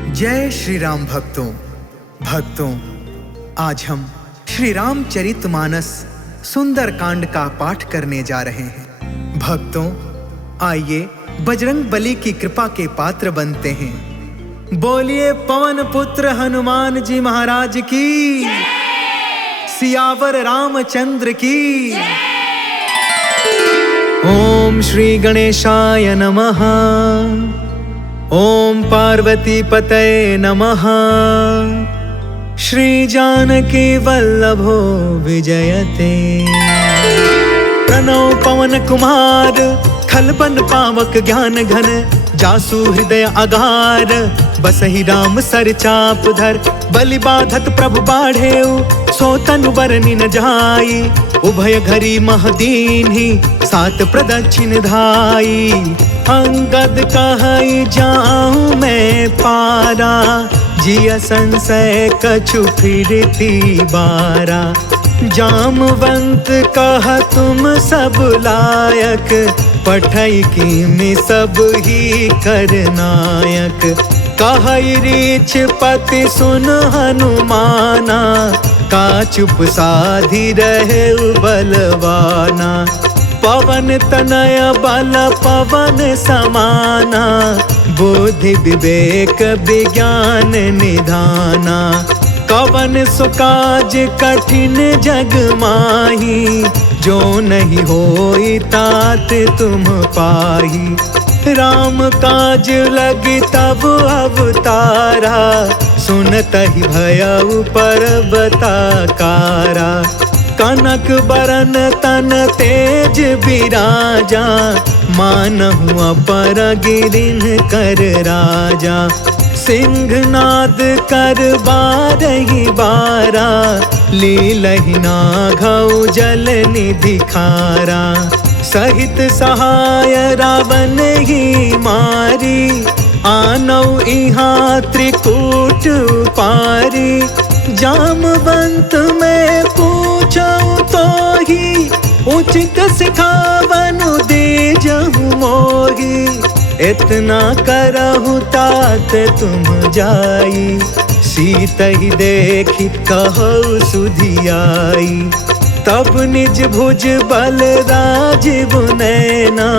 जय श्री राम भक्तों, आज हम श्री रामचरितमानस सुंदर कांड का पाठ करने जा रहे हैं। भक्तों, आइए बजरंग बली की कृपा के पात्र बनते हैं। बोलिए पवन पुत्र हनुमान जी महाराज की, सियावर रामचंद्र की। ओम श्री गणेशाय नमः। ओम पार्वती पतये नमः। श्री जानकी वल्लभो विजयते। प्रणव पवन कुमार, खलबन पावक ज्ञान घन, जासु हृदय अगार, बसहि राम सर चाप धर। बलि बाधत प्रभु बाढ़ेउ, सो तनु बरनि न जाई। उभय घरी महदीन्हि, सात प्रदक्षिण धाई। अंगद कहई जाऊं मैं पारा, जिया संशय कछु फिरती बारा। जामवंत कह तुम सब लायक, पठई किमि सब ही कर नायक। कहई रीछ पति सुन हनुमाना, का चुप साधी रहे बलवाना। पवन तनय बल पवन समाना, बुद्धि विवेक विज्ञान निधाना। कवन सुकाज कठिन जग माही, जो नहीं होई तात तुम पाही। राम काज लगी तब अवतारा, सुनतहि भयउ पर्वताकारा। कनक बरन तन तेज बिराजा, मानहु अपर गिरिन कर राजा। सिंहनाद कर बारहि बारा, लीलहि नाघउ जल निधि खारा। सहित सहाय रावण ही मारी, आनौ इहाँ त्रिकूट पारी। जामवंत में पूछऊं तो ही, उचित सिखावनु दीजहु मोही। इतना करहु तात तुम जाई, सीत ही देखी कहु सुधियाई। तब निज भुज बल राजीव नैना,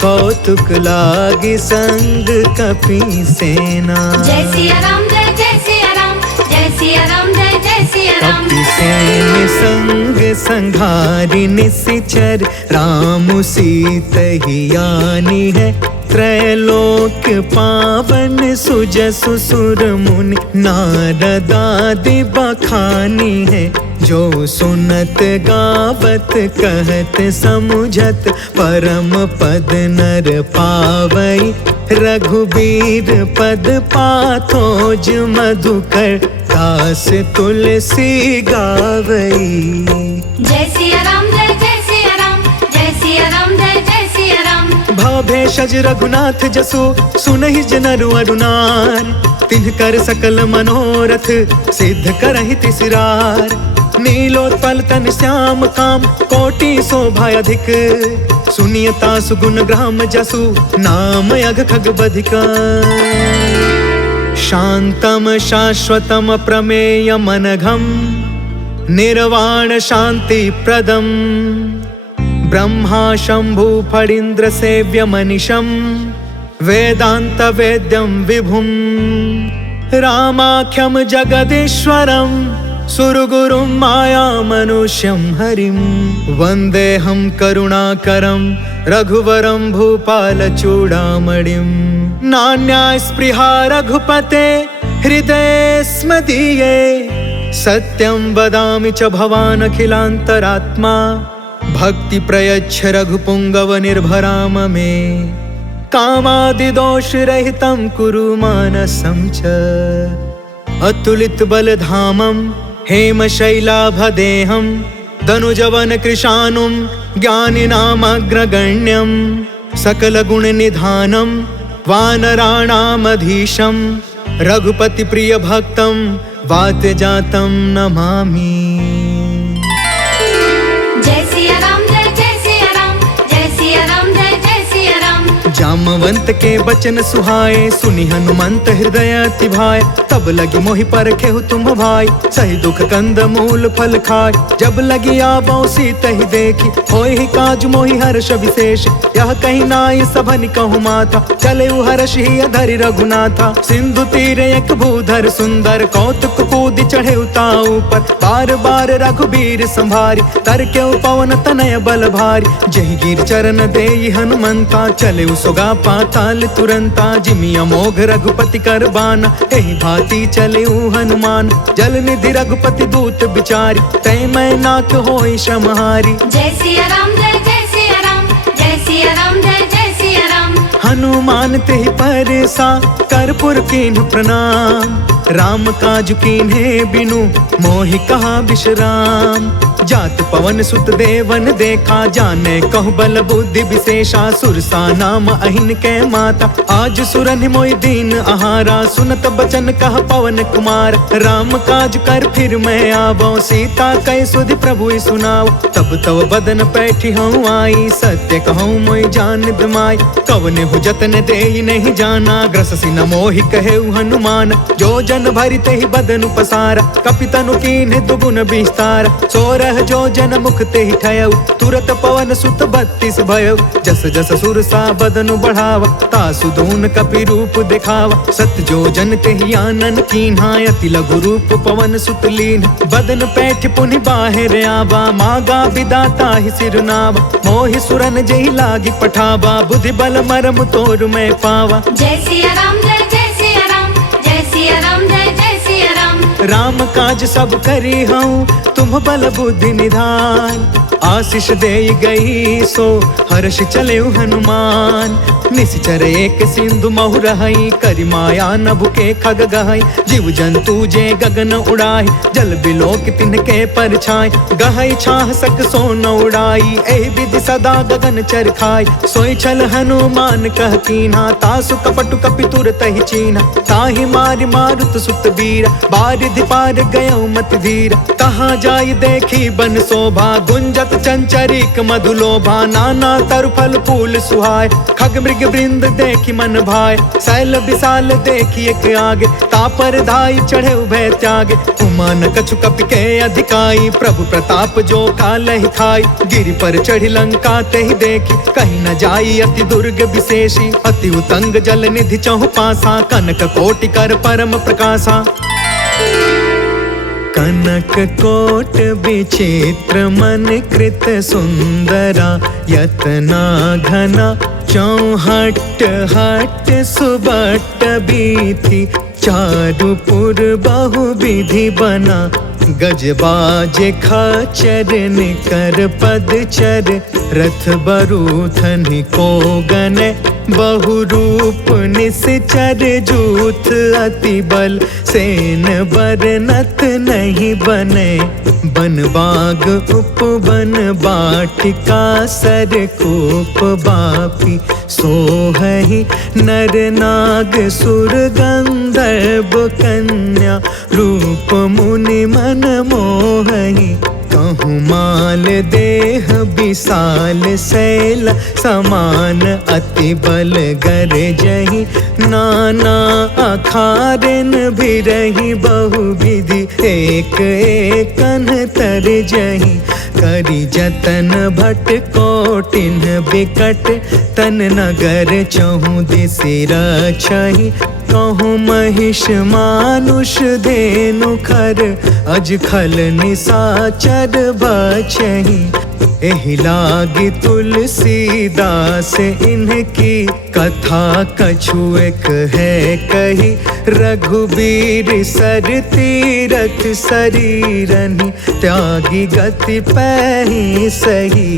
कौतुक लागी संग कपि सेना। जय सिया राम, जय जय सिया राम, जय सिया राम, जय जय सिया राम। कपि सेन संग संघारि निशिचर, राम सीत ही आनी है। त्रैलोक पावन सुजसु सुर मुनि, नारद आदि बखानी है। जो सुनत गावत कहत समुझत, परम पद नर पावई। रघुबीर पद पाथोज मधुकर, दास तुलसी गावई। जय सिया राम, जय जय सिया राम, जय सिया राम, जय जय सिया राम। भव भेषज रघुनाथ जसु, सुनहि जनरु अरुनार। तिनकर सकल मनोरथ, सिद्ध करहि तिसरार। नीलोत्पल तन श्याम काम, कोटि शोभा अधिक। सुनियता सुगुण ग्राम जसु, नाम अघ खग बधिका। शांतम शाश्वतम प्रमेय मनघम, निर्वाण शांति प्रदम। ब्रह्मा शंभु फणीन्द्र सेव्य मनिषम, वेदांत वेद्यम विभुम। रामाख्यम जगदीश्वरम, सुरगुरुम माया मनुष्यम हरिम। वंदेहम करुणाकरम, रघुवरम भूपाल चूड़ामणिम। नान्या स्पृहा रघुपते, हृदये स्म दीये। सत्यं वदामि च भवान् अखिलान्तरात्मा, भक्ति प्रयच्छ रघुपुंगव निर्भराम मे। कामादि दोष रहितं कुरु मानसं च, अतुलित बल धामं हेम शैलाभदेहं। दनुजवन कृशानुं ज्ञानिनामग्रगण्यं, सकल गुण निधानं वानराणामधीशं। रघुपति प्रिय भक्तं वातजातं नमामि। जय सिया राम, जय जय सिया राम, जय सिया राम, जय जय सिया राम। जामवंत के बचन सुहाए, सुनि हनुमंत हृदय अति भाए। तब लगी मोहि परखेहु तुम भाई, सही दुख कंद मूल फल खाय। जब लगी आवो सीता ही देखी, होय ही काज मोहि हर्ष विशेष। यह कहीं नाई सभन कहु माथा, चले हर्ष ही धरि रघुनाथा। सिंधु तीरे एक भूधर सुंदर, कौतुक कूद चढ़े उताऊ ऊपर। बार बार रघुबीर संभारी, तर के पवन तनय बल भारी। जहि गिर चरण देई हनुमंता, चले सोगा पाताल तुरंता। जिमि अमोघ रघुपति कर बाना, एहि भांति चले हनुमान। जल निधि रघुपति दूत बिचारी, तै मैं नाक होई श्रमहारी। जय सिया राम जय जय सिया राम, जय सिया राम जय जय सिया राम। हनुमान तेहि परसा, कर्पूर कीन्ह प्रणाम। राम काज कीन्हे बिनु, मोहि कहा विश्राम। जात पवन सुत देवन देखा, जाने कहु बल बुद्धि विशेषा। सुरसा नाम अहिन के माता, आज सुरन मोहि दीन आहारा। सुनत बचन कह पवन कुमार, राम काज कर फिर मैं आवो। सीता कै सुधि प्रभु सुनाओ, तब तव बदन पैठी हूँ आई। सत्य कहूँ मोहि जान दमाई, कवने हो जतन देहि नहीं जाना। ग्रससि न मोहि कहेउ हनुमान, जो जन भरि तेहि बदनु पसारा। कपितनु कीन्हे दुगुन विस्तार, सोरह जो जन मुख तेहि ठयउ। तुरत पवन सुत 32 भयउ, जस जस सुरसा बदनु बढ़ावा। तासु दून कपि रूप दिखावा, सत जो जन तेहि आनन कीन्हा। अति लघु रूप पवन सुत लीन्ह, बदन पैठ पुनि बाहिर आवा। मागा विदाता ही सिरनावा, मोहि सुरन जेहि लागी पठावा। बुद्धि बल मरम तोर मैं पावा। जय सिया राम जय जय सिया राम, जय सिया राम जय जय सिया राम। राम काज सब करी हूँ, तुम बल बुद्धि निधान। आशीष दे गई सो, हर्ष चले हनुमान। निश्चर एक सिंधु महु रहई, करि माया नभ के खग गहई। जीव जंतु जे गगन उड़ाई, जल बिलोक तिनके परछाई। गहई छाह सक सो न उड़ाई, एहि विधि सदा गगन चर खाई। सोई छल हनुमान कह कीन्हा, तासु कपटु कपि तुरत ही चीन्हा। ताहि मारि मारुत सुत बीरा, बारिधि पार गयउ मत धीरा। कहाँ जाई देखी बन शोभा, गुंजत चंचरिक मधुलोभा। नाना तरु फल फूल सुहाय, खग मृग वृंद देखी मन भाय। शैल विशाल देखी एक आगे, तापर धाई चढ़े उभय त्यागे। उमान कछु कपि के अधिकाई, प्रभु प्रताप जो कालहि खाई। गिरि पर चढ़ी लंका तेहि देखी, कहीं न जाई अति दुर्ग विशेषी। अति उतंग जल निधि चहु पासा, कनक कोटि कर परम प्रकाशा। कनक कोट विचित्र मन कृत सुंदरा। यतना घना चौहट हट सुबट बीथी। चारु पुर बहु विधि बना, गजबाज खचर निकर पदचर। रथ बरूथन को गने, बहु रूप निश्चर जूथ। अति बल सेन बरनत नहीं बने, बन बाग उपवन बाटिका। सर कूप बापी सोहहि, नर नाग सुर गंधर्व कन्या। रूप मुनि मन मोहहि, कहूँ माल देह विशाल शैल समान। अति बल गरजहि, नाना अखारन भिरहि। बहु विधि एक एकन तरजहि, करि जतन भट कोटिन बिकट। तन नगर चहु दिसि रक्षहि, कहूँ महिष मानुष धेनु खर। अज खल निसाचर बचहि, एहि लागी तुलसीदास इनकी। कथा कछु एक है कही, रघुबीर सर तीरथ शरीरनि। त्यागी गति पैहि सही,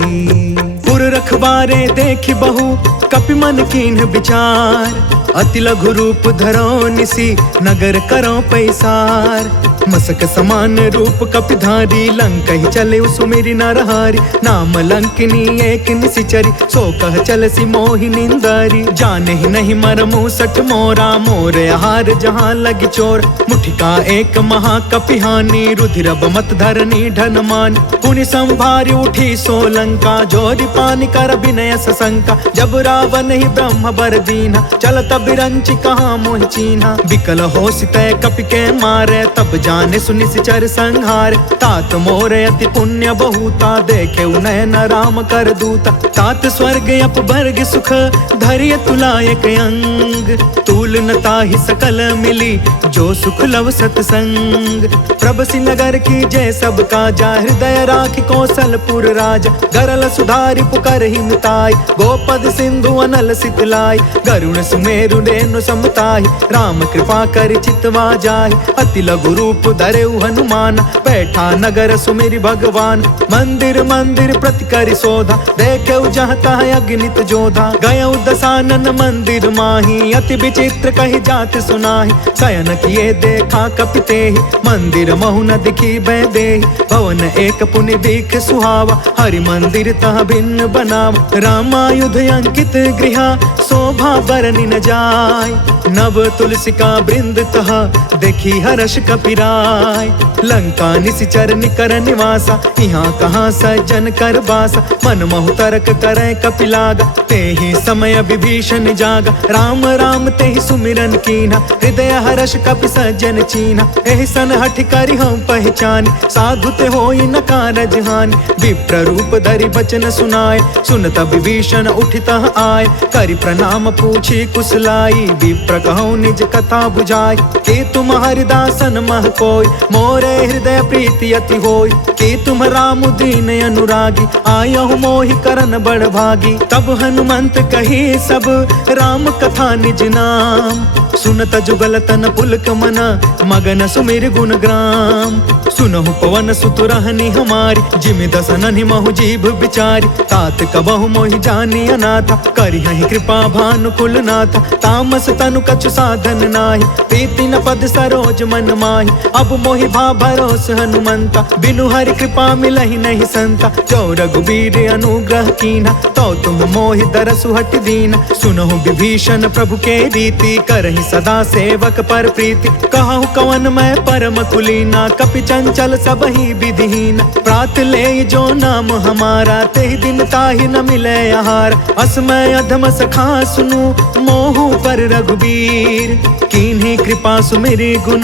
पुर रखबारे देखी बहु कपि मन कीन्ह विचार। अति लघु रूप धरो निसी, नगर करो पैसार। मसक समान रूप कपिधारी, लंक ही चले सुमिरि नरहारी। नाम लंकिनी एक निशिचरी, सो कह चलसी मोहि निंदारी। जाने ही नहीं मरमु सठ मोरा, मोर आहार जहाँ लगी चोर। मुठिका एक महा कपिहानी, रुधिर मत धरनी ढन मान। पुनि संभारी उठी सो लंका, जोरि भवानी कर विनय सशंका। जब रावण ही ब्रह्म बर दीना, चलत बिरंची कहाँ मोहि चीन्हा। विकल हो सितय कपि के मारे, तब जाने सुनि सिचर संहार। तात मोरे अति पुण्य बहुता, देखे नयन राम कर दूता। तात स्वर्ग अपवर्ग सुख, धैर्य तुलायक अंग। तूल न ताहि सकल मिली, जो सुख लव सतसंग। प्रभसि नगर की जय सब काजा, हृदय राखि कौशलपुर राजा। गरल सुधारि पुकर ही मिताई, गोपद सिंधु अनल सितलाई। गरुण सुमेरु रेणु समताहि, राम कृपा कर चितवा जाहि। अति लघु रूप धरेउ हनुमान, बैठा नगर सुमिरि भगवान। मंदिर मंदिर प्रति करि शोधा, देखेउ जहाँ तहाँ अगणित जोधा। गयउ दसानन मंदिर माही, अति विचित्र कहि जात सुनाहि। शयन किए देखा कपि तेहि, मंदिर महु न दिखी बै देहि। भवन एक पुनि दिख सुहावा, हरि मंदिर तह भिन्न बनावा। रामायुध अंकित गृहा, शोभा बरनि न जाय। नव तुलसिका बृंद तह, देखी हर्ष कपिराय। लंका निशिचर निकर निवासा, यहाँ कहाँ सज्जन कर बासा। मन महु तर्क करे कपिलागा, तेहि समय विभीषण जागा। राम राम तेहि सुमिरन कीन्हा, हृदय हर्ष कपि सज्जन चीन्हा। एहि सन हठि करि हम पहचानी, साधु ते होई न कारज हानि। विप्र रूप धरि बचन सुनाय, सुनत विभीषण उठितः आय। करि प्रणाम पूछी कुशलाई, विप्र कहूँ निज कथा बुझाय। कि तुम हरिदासन मह कोय, मोरे हृदय प्रीति अति होय। कि तुम राम दीन अनुरागी, आयहु मोहि करन बड़ भागी। तब हनुमंत कही सब, राम कथा निज नाम। सुनत जुगल तन पुलक मना, मगन सुमिर गुण ग्राम। सुनहु पवन सुत रहनी हमारी, जिमि दसननि महु जीभ बिचारी। तात कबहु मोहि जानी अनाथा, करिहहि कृपा भानुकुल नाथा। तामस तनु कछु साधन नाही, प्रीति न पद सरोज मन माही। अब मोहि भा भरोस हनुमंता, बिनु हरि कृपा मिलहि नहीं संता। जो रघुबीर अनुग्रह कीन्हा, तो तुम मोहि दरसु हट दीना। सुनहु विभीषण प्रभु के रीति, करहि सदा सेवक पर प्रीति। कहूँ कवन मैं परम कुलीना, कपि चंचल सबहि विधिहीन। प्रात ले जो नाम हमारा, तेहि दिन ताहि न मिले आहार। असमय अधम सखा सुनु, मोहु पर रघुबीर। कीन्ही कृपा सुमिरि गुण,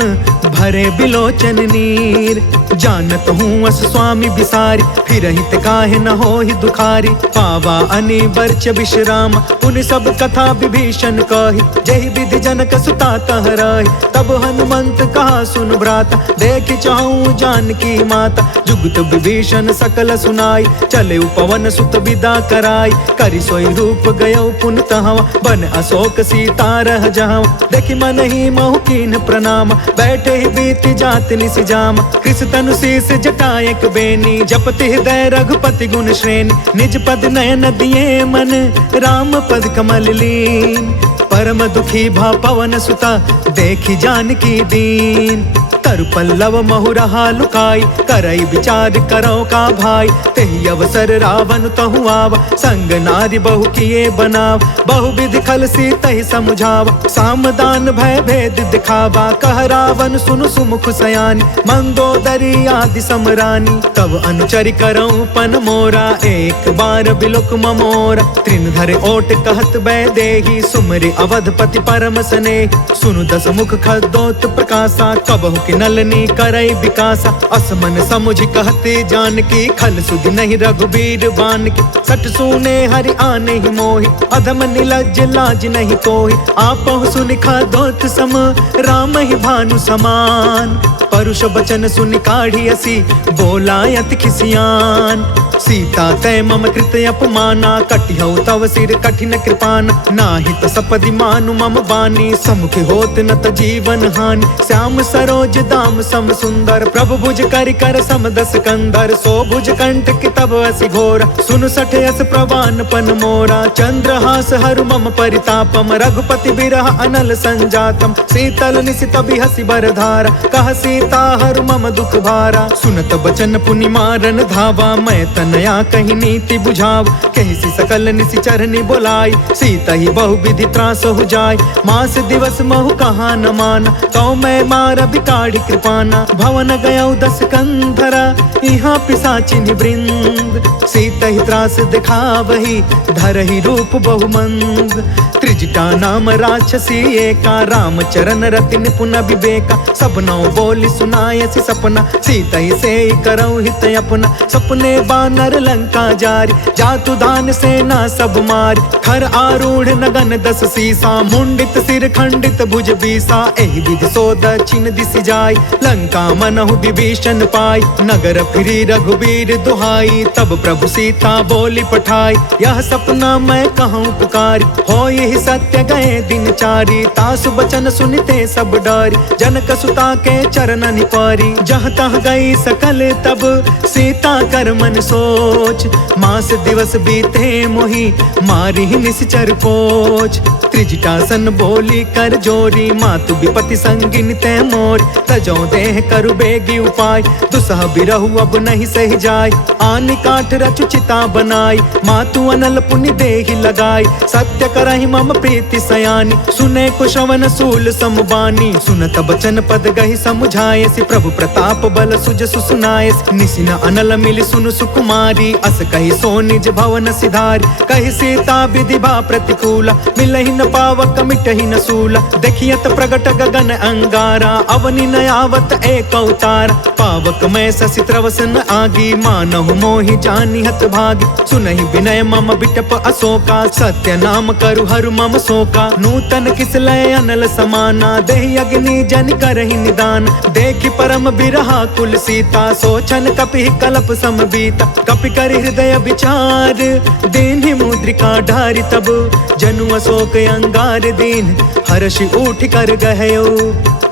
भरे बिलोचन नीर। जानत हूँ अस स्वामी बिसारी, फिरहित काहे न होहि दुखारी। पावा अनि बर्च विश्राम, पुनि सब कथा विभीषण कही। जहि विधि जनक सुता तह रही, तब हनुमंत कहा सुन भ्राता। देखि चाहूँ जानकी माता, जुगत विभीषण सकल सुनाई। चले पवन सुत विदा कराई, करि सोई रूप गयौ पुन तहवा। बन अशोक सीता रह जहाँ, देखि मन ही महु कीन्ह प्रणाम। बैठे ही बीत जात निसि जाम, कृष तनु शीस जटायक बेनी। जपति हृदय रघुपति गुण श्रेणी, निज पद नयन दिए मन, राम पद कमल लीन। परम दुखी भा पवन सुता, देखी जानकी दीन। तरु पल्लव महु रहा लुकाई, करई विचार करो का भाई। तेहि अवसर रावण तहु आवा, संग नारी बहु किए बनाव। बहु विधि खल सी तहि समुझावा, सामदान भय भेद दिखावा। कह रावण सुनु सुमुख सयानी, मंदोदरी आदि समरानी। तब अनुचरि करऊं पन मोरा, एक बार बिलुक ममोरा। त्रिन धरे ओट कहत बै देही, सुमरि अवधपति परम स्नेही। सुनु दस मुख खदोत प्रकाशा, कबहु कि नलनी करई विकासा। असमन समुझ कहते जानकी, खल सुधि नहीं रघुबीर बानकी। सठ सुने हरि आने ही मोहि, अधम निलज्ज लाज नहीं कोहि। आपहु सुनि खदोत सम, राम ही भानु समान। परुष बचन सुनि काढ़ी असी, बोला अति खिसियान। सीता तय मम कृत अपमाना, कटिहउ तव सिर कठिन कृपान। नाहित सपदि मानु मम बानी, समुख होत न त जीवन हानि। श्याम सरोज दाम सम सुंदर, प्रभु भुज करि कर सम दस कंधर। सो भुज कंठ कि तब असि घोर, सुनु सठ यस प्रवान पन मोरा। चंद्रहास हरु मम परितापम, रघुपति बिरह अनल संजातम। शीतल निशित बिहसि बरधारा, कह सीता हरु मम दुख भारा। सुनत बचन पुनि मारन धावा, मैं तन नया कही नीति बुझाव, कहिसी सकल निशिचरनि बोलाई। सीता ही बहुविधि त्रास हो जाय, मास दिवस महु कहा न माना। कौ मैं मार बिकाढ़ी कृपाना, भवन गयौ 10 कंधरा। यहाँ पिशाचिनि वृंद, सीता ही त्रास दिखावही, धरहि रूप बहुमंद। त्रिजटा नाम राक्षसी एका, राम चरण रति निपुण विवेका। सब नौ बोली सुनायसी सपना, सीता ही से करौ हित अपना। सपने बानर लंका जारी, जातु दान सेना सब मारी। खर आरूढ़ नगन 10 सीसा, मुंडित सिर खंडित भुज बीसा। एहि विधि सो दक्षिण दिशि जाय, लंका मनहु विभीषण पाई। नगर फिरी रघुबीर दुहाई, तब प्रभु सीता बोली पठाई। यह सपना मैं कहूँ पुकारी, हो यही सत्य गए दिन चारी। तासु बचन सुनते सब डरी, जनक सुता के चरण निपारी। जहाँ तहाँ गई सकल तब सीता कर मन सोच, मास दिवस बीते मोहि मारी निश्चर पोच। त्रिजटासन बोली कर जोरी, मातु विपति संगिन ते मोर। तजो देह करु बेगी उपाय, दुसह बिरहु अब नहीं सही जाय। आन काठ रचु चिता बनाई, मातु अनल पुनि देहि लगाई। सत्य करहि मम प्रीति सयानी, सुने को श्रवण सूल समबानी। सुनत बचन पद गहि समुझाय, सि प्रभु प्रताप बल सुज सुनाय। निसिन अनल मिलि सुनु सुकुमारी, अस कहि सो निज भवन सिधारी। कहि सीता विधि भा प्रतिकूला, मिलहि न पावक मिटहि न सूला। देखियत प्रगट गगन अंगारा, अवनि न आवत एक अवतार। पावक मैं ससि त्रवस न आगी, मानहु मोहि जानि हत भागी। सुनहि विनय मम बिटप अशोका, सत्य नाम करु हरु मम शोका। नूतन किसलय अनल समाना, देहि अग्नि जन करहि निदान। देखि परम बिरहा कुल सीता, सोचन कपि कलप सम बीता। कपि कर हृदय विचार, देहि मुद्रिका ढारि तब। जनु अशोक अंगार दीन, हर्षि उठ कर गहयो।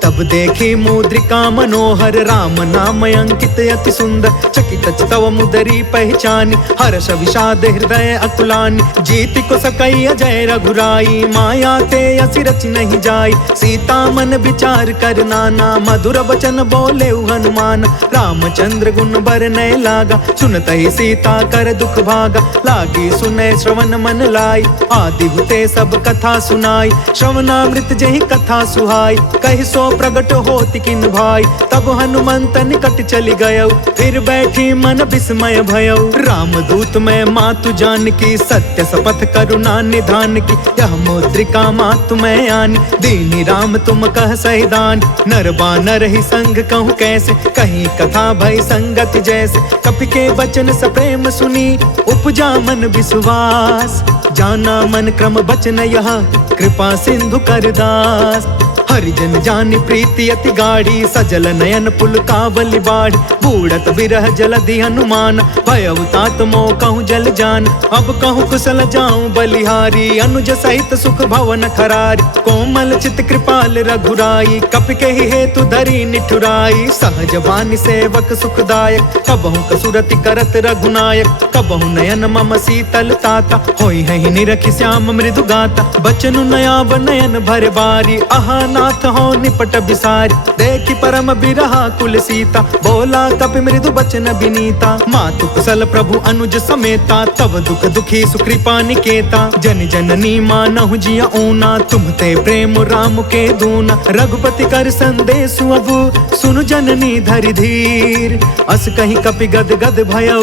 तब देखी मुद्रिका मनोहर, राम नाम अंकित अति सुंदर। चकित तव मुदरी पहचानी, हर्ष विषाद हृदय अकुलानी। जीति को सकई अजय रघुराई, माया ते असि रचि नहीं जाई। सीता मन विचार कर नाना, मधुर वचन बोले हनुमान। रामचंद्र गुण बरनय लागा, सुनत ही सीता कर दुख भागा। लागी सुनय श्रवण मन लाई, आदि हुते सब कथा सुनाई। श्रवणामृत जहि कथा सुहाई, कहि सो प्रगट होति किन भाई। तब हनुमंत निकट चली गयो, फिर बैठी मन विस्मय भयो। रामदूत मैं मातु जान की, सत्य शपथ करुणा निधान की। यह मुद्रिका मातु मैं आनी, दीनी राम तुम कह सहिदान। नर बानर ही संग कहूँ कैसे, कहीं कथा भई संगति जैसे। कपि के वचन सप्रेम सुनी, उपजा मन विश्वास। जाना मन क्रम बचन यह, कृपा सिंधु कर दास। हरिजन जानि प्रीति अति गाढ़ी, सजल नयन पुल कावली बाढ़। बूढ़त बिरह जलधि हनुमान, भयउ तात मोह कहूँ जल जान। अब कहूँ कुशल जाऊं बलिहारी, अनुज सहित सुख भवन खरारी। कोमल चित कृपाल रघुराई, कपि के हेतु धरी निठुराई। सहज बानी सेवक सुखदायक, कबहु कसुरति करत रघुनायक। कबहु नयन मम शीतल ताता, होई है निरखि श्याम मृदु गाता। बचनु नयाव नयन भर बारी, आहा नाथ हो निपट बिसारी। देखि परम बिरहा कुल सीता, बोला कपि मृदु बचन बिनीता। मातु कुशल प्रभु अनुज समेता, तब दुख दुखी सुकृपा निकेता। जन जननी मानहु जिया ऊना, तुम ते प्रेम राम के दूना। रघुपति कर संदेश अबु, सुनु जननी धरि धीर। अस कहीं कपि गद गद भयउ,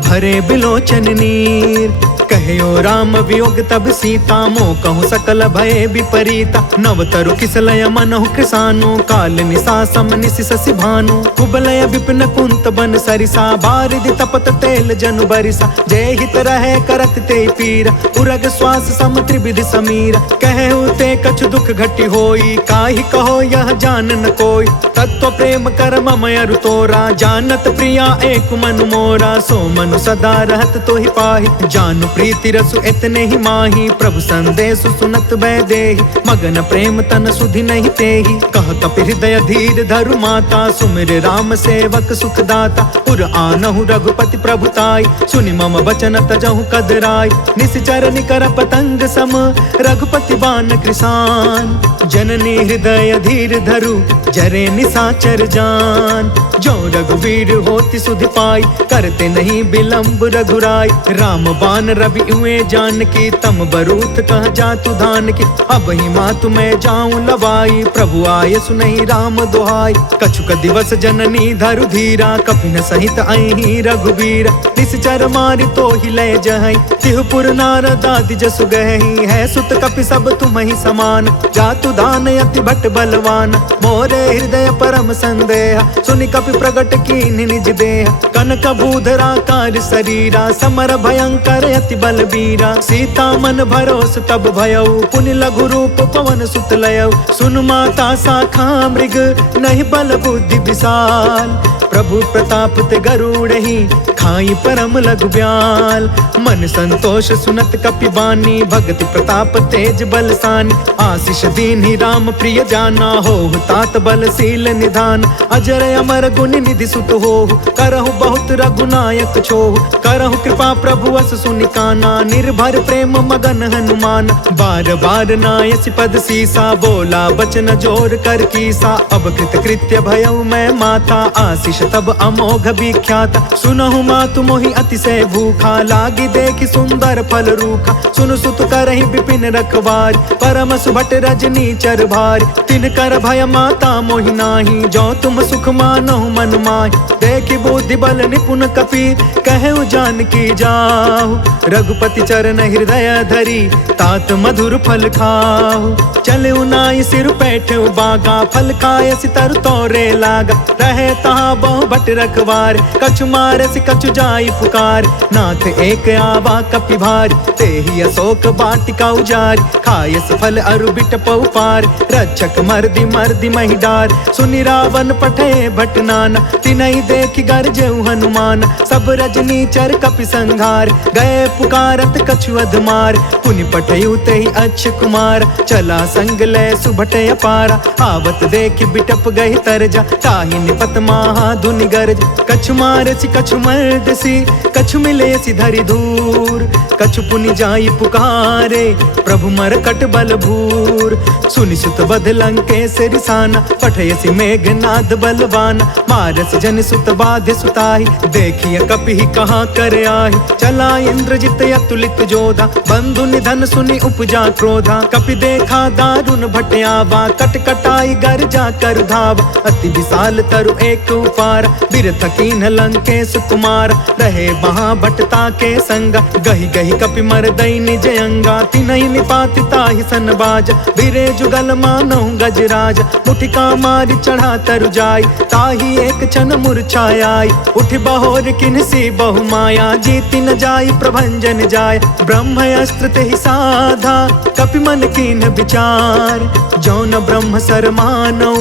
भरे बिलोचन नीर। कहो राम वियोग तब सीता, मोह कहूँ सकल भय विपरीता। नवतरु किसलय मनहु कृसानु, काल निशा सम निशि शशि भानु। कुबलय विपिन कुंत बन सरिसा, बारिधि तपत तेल जनु बरिसा। जय हित रहे करत ते पीरा, उरग श्वास सम त्रिविधि समीरा। कहु ते कछु दुख घटी होई, काहि कहो यह जान न कोई। तत्व प्रेम कर मम अरु तोरा, जानत प्रिया एक मनु मोरा। सो मनु सदा रहत तो ही पाहि, जानु प्रीति रसु इतने ही माही। प्रभु संदेश सुनत भय देहि, मगन प्रेम तन सुधि नहीं तेहि। कह कपि हृदय धीर धरु माता, सुमिर राम सेवक सुखदाता। पुर आनहु रघुपति प्रभुताई, सुनि मम बचन तजहु कदराई। निश्चर निकर पतंग सम, रघुपति बान कृसान। जननी हृदय धीर धरु, जरे निस निशाचर जान। जो रघुवीर होती सुधि पाई, करते नहीं विलंब रघुराई। राम बान रवि हुए जानकी, तम बरूथ कह जातु धान की। अब ही मातु मैं जाऊं लवाई, प्रभु आय सुनहि राम दुहाई। कछुक दिवस जननी धरु धीरा, कपिन सहित अहि रघुबीर। निश्चर मारि तो ही लय जहई, तिहुपुर नारद आदि जसु गहई। है सुत कपि सब तुम ही समान, जातु दान अति भट बलवान। मोरे हृदय परम संदेह, सुनि कपि प्रगट कीन्हि निज देह। कनक भूधरा कार शरीरा, समर भयंकर अति बलबीरा। सीता मन भरोस तब भयउ, पुनि लघु रूप पवन सुत लयउ। सुन माता शाखा मृग, नहीं बल बुद्धि विशाल। प्रभु प्रताप ते गरुड़हि, खाई परम लघु ब्याल। मन संतोष सुनत कपि बानी, भगति प्रताप तेज बलसानी। आशीष दीन्हि राम प्रिय जाना, होहु तात बलशील निधान। अजर अमर गुण निधि सुत होहु, करहु बहुत रघुनायक छोहु। करहु कृपा प्रभु अस सुनि काना, निर्भर प्रेम मगन हनुमान। बार बार नायसि पद सीसा, बोला बचन जोर कर कीसा। अब कृत कृत्य भयउ मैं माता, आशीष तब अमोघ विख्यात। सुनहु मातु मोहि अतिशय भूखा, लागी देखि सुंदर फल रूखा। सुन सुत करहि विपिन रखवार, परम सुभट रजनी चर भार। तिन कर भय माता मोहि नाही, जो तुम सुख मानहु मन माहि। देखि बुद्धि बल निपुण कपि, कहु जानकी जाहु। रघुपति चरण हृदय धरी, तात मधुर फल खाहु। चलउ नाई सिर पैठउ बागा, फल खायसि तरु तोरे लागा। रहे तहाँ बहु भट रखवार, कछु मारसि कछु जाई पुकार। नाथ एक आवा कपि भार, तेहि अशोक वाटिका उजारि। खायस फल अरु बिटपउ पार, रक्षक मर्दि मर्दि महि डार। सुनि रावण पठे भट नाना, तिनहि देखि गरजेउ हनुमान। सब रजनी चर कपि संघार, गए पुकारत कछु अधमार। पुनि पठयु तेहि अक्ष कुमार, चला संग लय सुभट अपारा। आवत देखि बिटप गहि तरजा, ताहि निपत महा धुनि गरज। कछु मारसि कछु मर्दसि, कछु मिलेसि धरि धूर। कछु पुनि जाई पुकारे, प्रभु मरकट बल भूर। सुनि सुत बध लंकेश रिसाना, पठयसि मेघनाद बलवाना। मारस जन सुत बाधे सुताहि, देखिय कपि कहाँ कर आहि। चला इंद्रजित अतुलित जोधा, बंधु निधन सुनि उपजा क्रोधा। कपि देखा दारुण भट आवा, कट कटाई गर्जा कर धावा। अति विशाल तरु एक उपार, बिरथ कीन्ह लंकेश कुमार। रहे वहाँ भटता के संगा, गहि गहि कपि मरदई निज अंगा। तिनहि निपाति ताहि सन बाजा, बिरे जुगल मानहु गजराज। मुठिका मारि चढ़ा तरु जाई, ताहि एक क्षण मूर्छाई। उठि बहोर किन्हसी बहु माया, जीति न जाई प्रभंजन जाय। ब्रह्म अस्त्र तेहि साधा, कपि मन कीन्ह विचार। जौन ब्रह्म सर मानौ,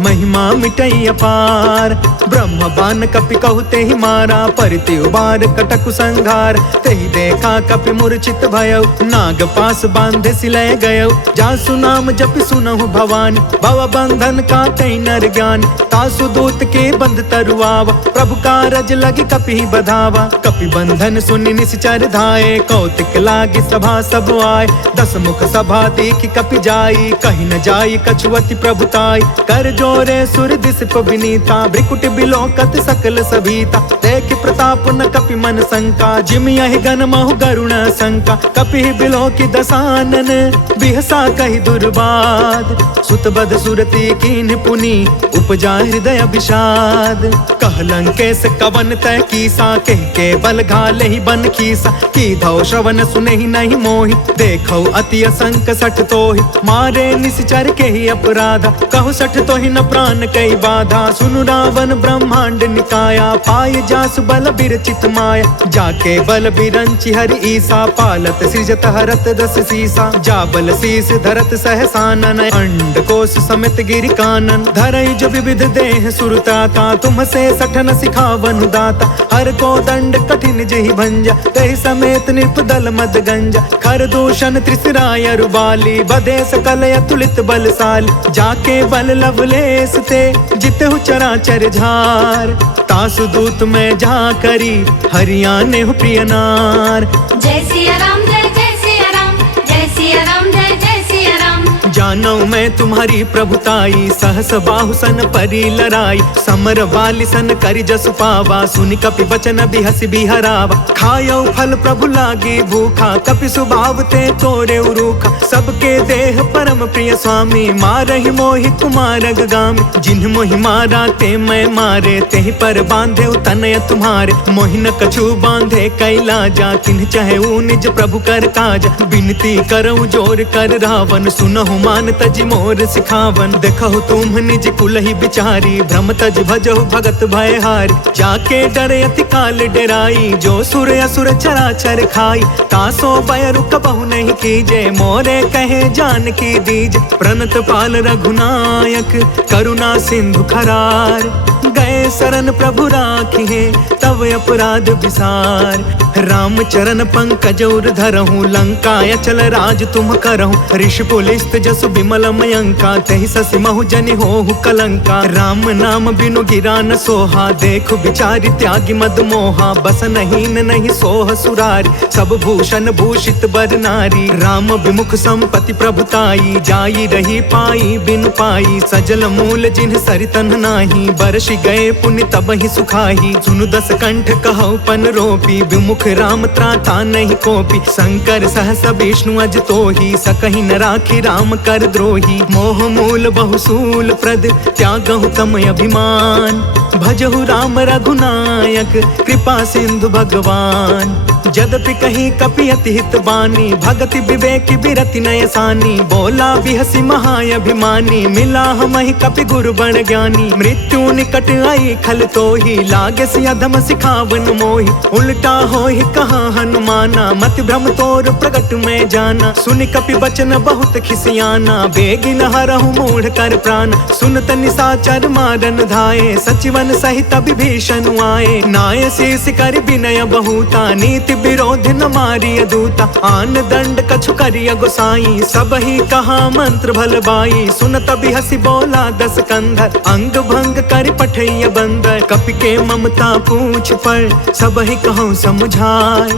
महिमा मिटई अपार। ब्रह्म बान कपि कहु तेहि मारा, परिति उबार कटकु संघार। तेहि देखा कपि मूर्छित भयउ, नाग पास बांधे सिलय गयउ। जासु नाम जपि सुनहु भवानी, भव बंधन काटई नर ज्ञानी। तासु दूत के बंध तरुआवा, प्रभु कारज लगी कपि बधावा। कपि बंधन सुनि निश्चर धाये, कौतिक लागी सभा सब आए। दस मुख सभा देखि कपि जाई, कहि न जाई कछु अति प्रभुताई। कर जोरे सुर दिस विनीता, भ्रिकुट बिलोकत सकल सभीता। देखि प्रताप न कपि मन शंका, जिम यहि गन महु गरुण शंका। कपि बिलोकि दसानन, बिहसा कहि दुर्बाद। सुतबद सुरति कीन्ह पुनि, उपजा हृदय विषाद। कह लंकेश कवन तय कीसा, कह के बल घाले ही बन खीसा। की धौ श्रवण सुनेहि नहीं मोहि, देखौ अति असंक सठ तोहि। मारे निश्चर के ही अपराधा, कहु सठ तोहि न प्राण कई बाधा। सुनु रावण ब्रह्मांड निकाया, पाय जासु बल बिरचित माया। जाके बल बिरंचि हरि ईसा, पालत सृजत हरत दस सीसा। जा बल शीस धरत सहसानन, अंड कोश समित गिरि कानन। धरई जो विविध देह सुरताता, तुम से सठन सिखावन दाता। हर को दंड कठिन जेहि भंजा, तेहि समेत निर्पदल मद गंजा। खर दूषण त्रिशिराय रुबाली, बधे सकल अतुलित बलशाली। जाके बल लवलेस ते, जितहु चराचर झार। तासु दूत में जा करी, हरियाणे हु प्रिय नार। जय सिया राम, जय जय सिया राम, जय सिया राम, जय जय सिया राम। जा जानो मैं तुम्हारी प्रभुताई, सहस बाहु सन परी लराई, समर वाली सन करि जसु पावा, सुनि कपि वचन बिहसि बिहरावा। खायो फल प्रभु लागी भूखा, कपि सुभाव ते तोरे उरूखा, सबके देह परम प्रिय स्वामी, मारहि मोहि कुमारग गामी। जिन्ह मोहि मारा ते मैं मारे, तेहि पर बांधे तनय तुम्हारे, मोहि न कछु बांधे कैलाजा, तिन्ह चाहे निज प्रभु कर काजा। बिनती करऊं जोर कर रावण, सुनहु मान तज मोर सिखावन। देखहु तुम निज कुलहि बिचारी, भ्रम तज भजहु भगत भयहारी। जाके डरे अति काल डराई, जो सुर असुर चराचर खाई। तासो बयरु कबहु नहीं कीजे, मोरे कहे जानकी दीज। प्रणत पाल रघुनायक, करुणा सिंधु खरार, गए शरण प्रभु राखिए, तव अपराध विसार। राम चरण पंकज उर धरहूँ, लंका अचल राज तुम करहूँ। ऋषि पुलिस्त जसु बिमल मयंका, तहि ससि महु जनि होहु कलंका। राम नाम बिनु गिरा न सोहा, देखु बिचारी त्यागी मद मोहा। बसन हीन नहीं सोह सुरारी, सब भूषण भूषित बर नारी। राम विमुख संपत्ति प्रभुताई, जाई रही पाई बिनु पाई। सजल मूल जिन्ह सरितन नाही, बरसि गए पुनि तबहि सुखाही। सुनु दस कंठ कहौ पन रोपी, विमुख राम त्राता नहीं कोपी। शंकर सहस विष्णु अज तोही, सकहि न राखी राम कर द्रोही। मोह मूल बहुसूल प्रद, त्यागहु तम अभिमान। भजहु राम रघुनायक, कृपा सिंधु भगवान। जदपि कहीं कपि अति हित बानी, भगति विवेक बिरति नय सानी। बोला बिहसि महाअभिमानी, मिला हमहि कपि गुरु बड़ ज्ञानी। मृत्यु निकट आई खल तोही, लागे सि अधम सिखावन मोही। उल्टा होहि कहा हनुमाना, मति भ्रम तोर प्रगट में जाना। सुनि कपि बचन बहुत खिसियाना, बेगिन हरहु मूढ़ कर प्राण। सुनत निशाचर मारन धाये, सचिवन सहित विभीषण आए। नाय शीस कर विनय बहुता, नीति विरोध न मारिय दूता। आन दंड कछु करिय गोसाई, सब ही कहा मंत्र भल बाई। सुनत बिहसि बोला दस कंधर, अंग भंग कर पठैय बंदर। कपि के ममता पूछ पर, सब ही कहूँ समझाय।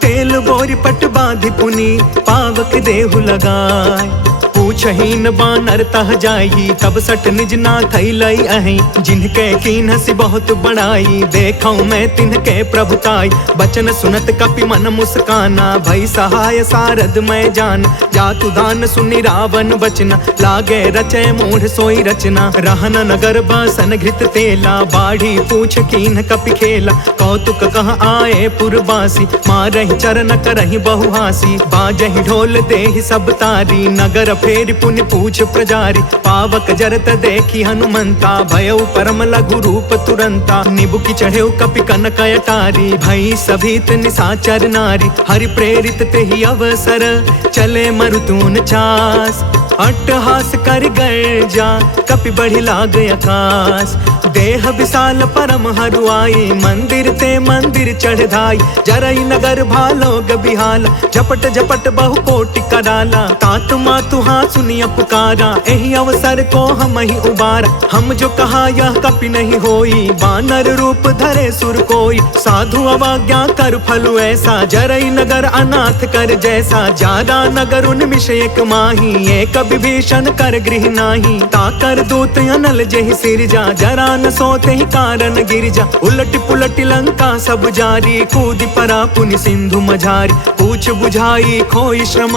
तेल बोरी पट बाधि पुनि, पावक देहु लगाय। पूछहीन बानर तह जाई, तब सट निज ना खैलई अहि। जिनके कीन्हसि बहुत बड़ाई, देखऊं मैं तिनके प्रभुताई। बचन सुनत कपि मन मुस्काना, भई सहाय सारद मैं जान। जातु दान सुनि रावण बचना, लागे रचे मूढ़ सोई रचना। रहन नगर बसन घृत तेला, बाढ़ी पूछ कीन्ह कपि खेला। कौतुक कह आए पुरवासी, मारहि चरण करहि बहुहासी। बाजहि ढोल देहि सब तारी, नगर फेरि पुनि पूछ प्रजारी। पावक जरत देखी हनुमंता, भयउ परम लघु रूप तुरंता। निबुकि चढ़ेउ कपि कनक अटारी, भई सभीत निशाचर नारी। हरि प्रेरित तेहि अवसर, चले मरुतून चास। अट्टहास कर गर्जा, कपि बढ़ि लाग आकाश। देह विशाल परम हरुआई, मंदिर ते मंदिर चढ़ धाई। जरई नगर भालो बिहाला, झपट झपट बहु कोटि कराला। तात मातु हाँ सुनिय पुकारा, एहि अवसर को हम ही उबारा। हम जो कहा यह कपि नहीं होई, बानर रूप धरे सुर कोई। साधु अवज्ञा कर फलु ऐसा, जरई नगर अनाथ कर जैसा। जादा नगर उन्मिष एक माही, एक विभीषण कर गृह नाही। ताकर दूत अनल जेहि सिरजा, जरा न सोते ही कारण गिरजा। उलट पुलट लंका सब जारी, कूदि परा पुनि सिंधु मझारी। पूछ बुझाई खोई श्रम,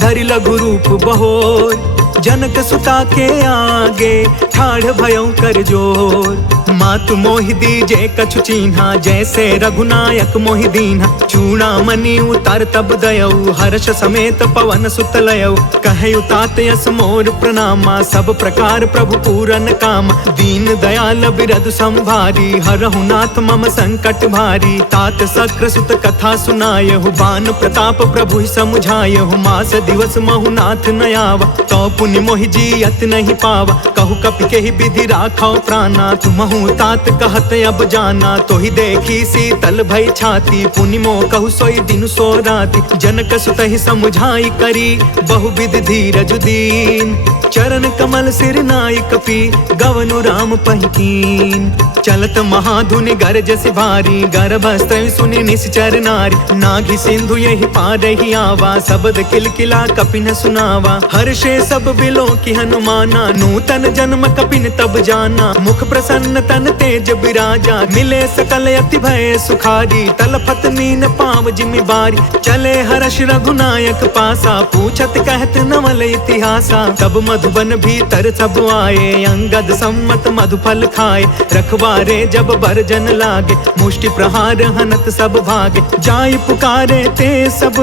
धरि लघु रूप बहोर। जनक सुता के आगे, ठाढ़ भयउ कर जोर। मातु मोहि दीजे कछु चीन्हा, जैसे रघुनायक मोहि दीन्हा। चूड़ामणि उतार तब दयऊ, हर्ष समेत पवन सुत लयऊ। कहयु तात यस मोर प्रणामा, सब प्रकार प्रभु पूरन कामा। दीन दयाल बिरधु संभारी, हरहु नाथ मम संकट भारी। तात सक्र सुत कथा सुनायहु, बान प्रताप प्रभु समुझायहु। मास दिवस महु नाथ न आवा, तो पुनि मोहि जियत नहीं पावा। कहु कपि केहि विधि राखौ प्राणा, तुमहु तात कहत अब जाना। तो ही देखी शीतल भई छाती, पुनि मोह कहु सोई दिन सो राति। जनक सुत ही समुझाई करी, बहुविध धीरज दीन। चरण कमल सिर नाई कपि, गवनु राम पहिकीन। चलत महाधुनि गरज भारी, गर्भस्त्र सुनि निश्चर नारी। नाघि सिंधु यही पारहि आवा, शब्द किलकिला कपि न सुनावा। हर्षे सब बिलो की हनुमाना, नूतन जन्म कपिन तब जाना, मुख प्रसन्न तन तेज बिराजा, मिले सकल अति भय सुखारी, तलफत मीन पाव जिमि बारी, चले हर्ष रघुनायक पासा, पूछत कहत नवल इतिहासा, तब मधुबन भीतर सब आए, अंगद सम्मत मधुफल खाए, रखवारे जब बरजन लागे, मुष्टि प्रहार हनत सब भागे, जाय पुकारे ते सब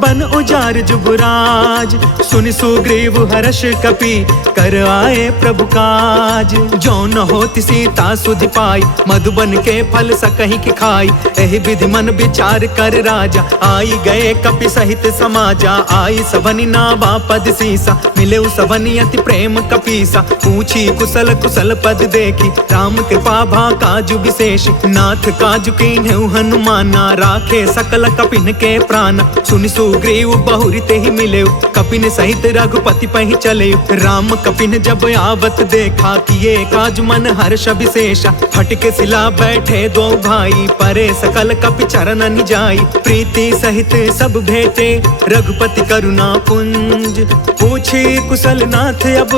बन उजार जुबराज, सुनि सुग्रीव हर्ष कपि कर आए प्रभु काज, जो न होति सीता सुधि पाई, मधुबन के फल सकहि की खाई, एहि विधि मन विचार कर राजा, आई गए कपि सहित समाजा, आई सबनि नावा पद सीसा, मिले सबनि अति प्रेम कपीसा, पूछी कुशल कुशल पद देखी, राम कृपा भा काजु विशेष, नाथ काजु कीन्हु हनुमाना, राखे सकल कपिन के प्राण, सुनि सुग्रीव बहुरी तेहि मिलेउ, कपिन सहित रघुपति पहि चलेउ, राम कपिन जब आवत देखा, किए काज मन हर्ष विशेषा, फटके सिला बैठे दो भाई, परे सकल कपि चरण जाई, प्रीति सहित सब भेटे रघुपति करुणा पुंज, पूछी कुशल नाथ अब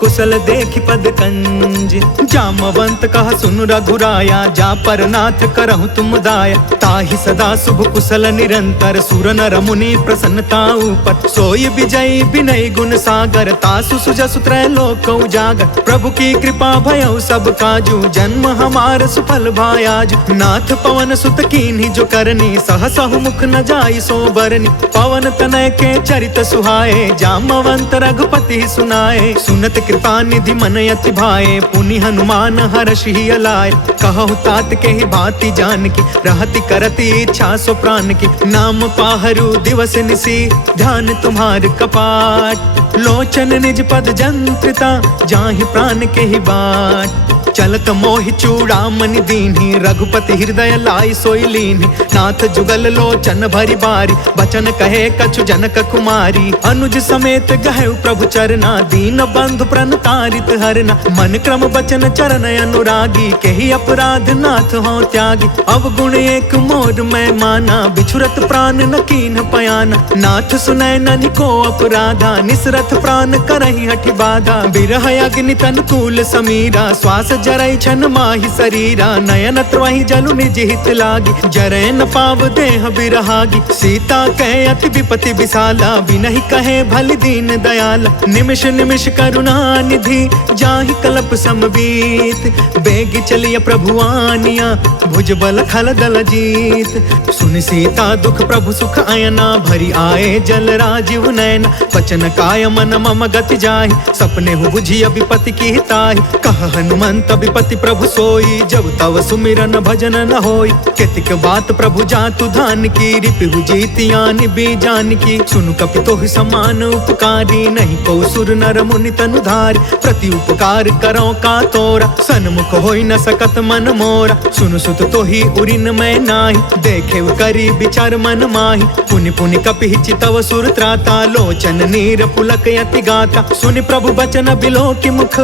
कुशल देखि पद कंज, जामवंत कह सुन रघुराया, जा पर नाथ करहु तुम दाया, ताहि सदा शुभ कुशल निरंतर, सुर नर मुनि प्रसन्नता ऊपर, सोई विजयी विनय गुण सागर, तासु सुजसु त्रैलोक उजागर, प्रभु की कृपा भयउ सब काजू, जन्म हमार सुफल भायाजु, नाथ पवन सुत कीन्ही जो करनी, सहसहु मुख न जाई सो बरनी, पवन तनय के चरित सुहाए, जामवंत रघुपति सुनाए, सुनत कृपा निधि मन अति भाए, पुनि हनुमान हर्षि अलाय, कहु तात के ही भांति जान की, रहति करति इच्छा सो प्राण की, नाम पाहरु दिवस निसी, ध्यान तुम्हार कपाट, लोचन निज पद जंत्रिता, जाहि प्राण के ही बाट, चलत मोहि चूड़ामणि दीन्ही, रघुपति हृदय लाई सोई लीन्ही, नाथ जुगल लोचन भरी बारी, बचन कहे कछु जनक कुमारी, अनुज समेत गहु प्रभु चरना, दीन बंधु प्रणतारित हरना, मन क्रम बचन चरण अनुरागी, केहि अपराध नाथ हो त्यागी, अवगुण एक मोर मैं माना, बिछुरत प्राण न कीन्ह पयाना, नाथ सुनय ननि को अपराधा, निसरथ प्राण करहि हठि बाधा, बिरह अग्नि तन कूल समीरा, श्वास जरई छन माहि शरीरा, नयन त्रवहि जलु निज हित लागी, जरै न पाव देह बिरहागी, सीता कहे अति विपति विशाला, बिनहि कहे भलि दीन दयाला, निमिष निमिष करुणा निधि, जाहि कल्प समवीत, बेग चलिय प्रभु आनिया, भुज बल खल दल जीत, सुनि सीता दुख प्रभु सुख अयना, भरी आए जल राजीव नयना, वचन काय मन मम गति जाहि, सपने हु बुझिय विपति की हिताहि, कह हनुमंत विपति प्रभु सोई, जब तव सुमिरन भजन न होई, केतिक बात प्रभु जातु धान की, रिपु जीतियानि बीजान की, सुनु कपि तोहि समान उपकारी, नहीं को सुर नर मुनि तनु धारी, प्रति उपकार करो का तोरा, सन्मुख होई न सकत मन मोरा, सुनु सुत तोहि उरिन मैं नाही, देखे करी विचार मन माही, पुनि पुनि कपि चितव सुर त्राता, लोचन नीर पुलक यति गाता, सुनि प्रभु बचन बिलो की मुख,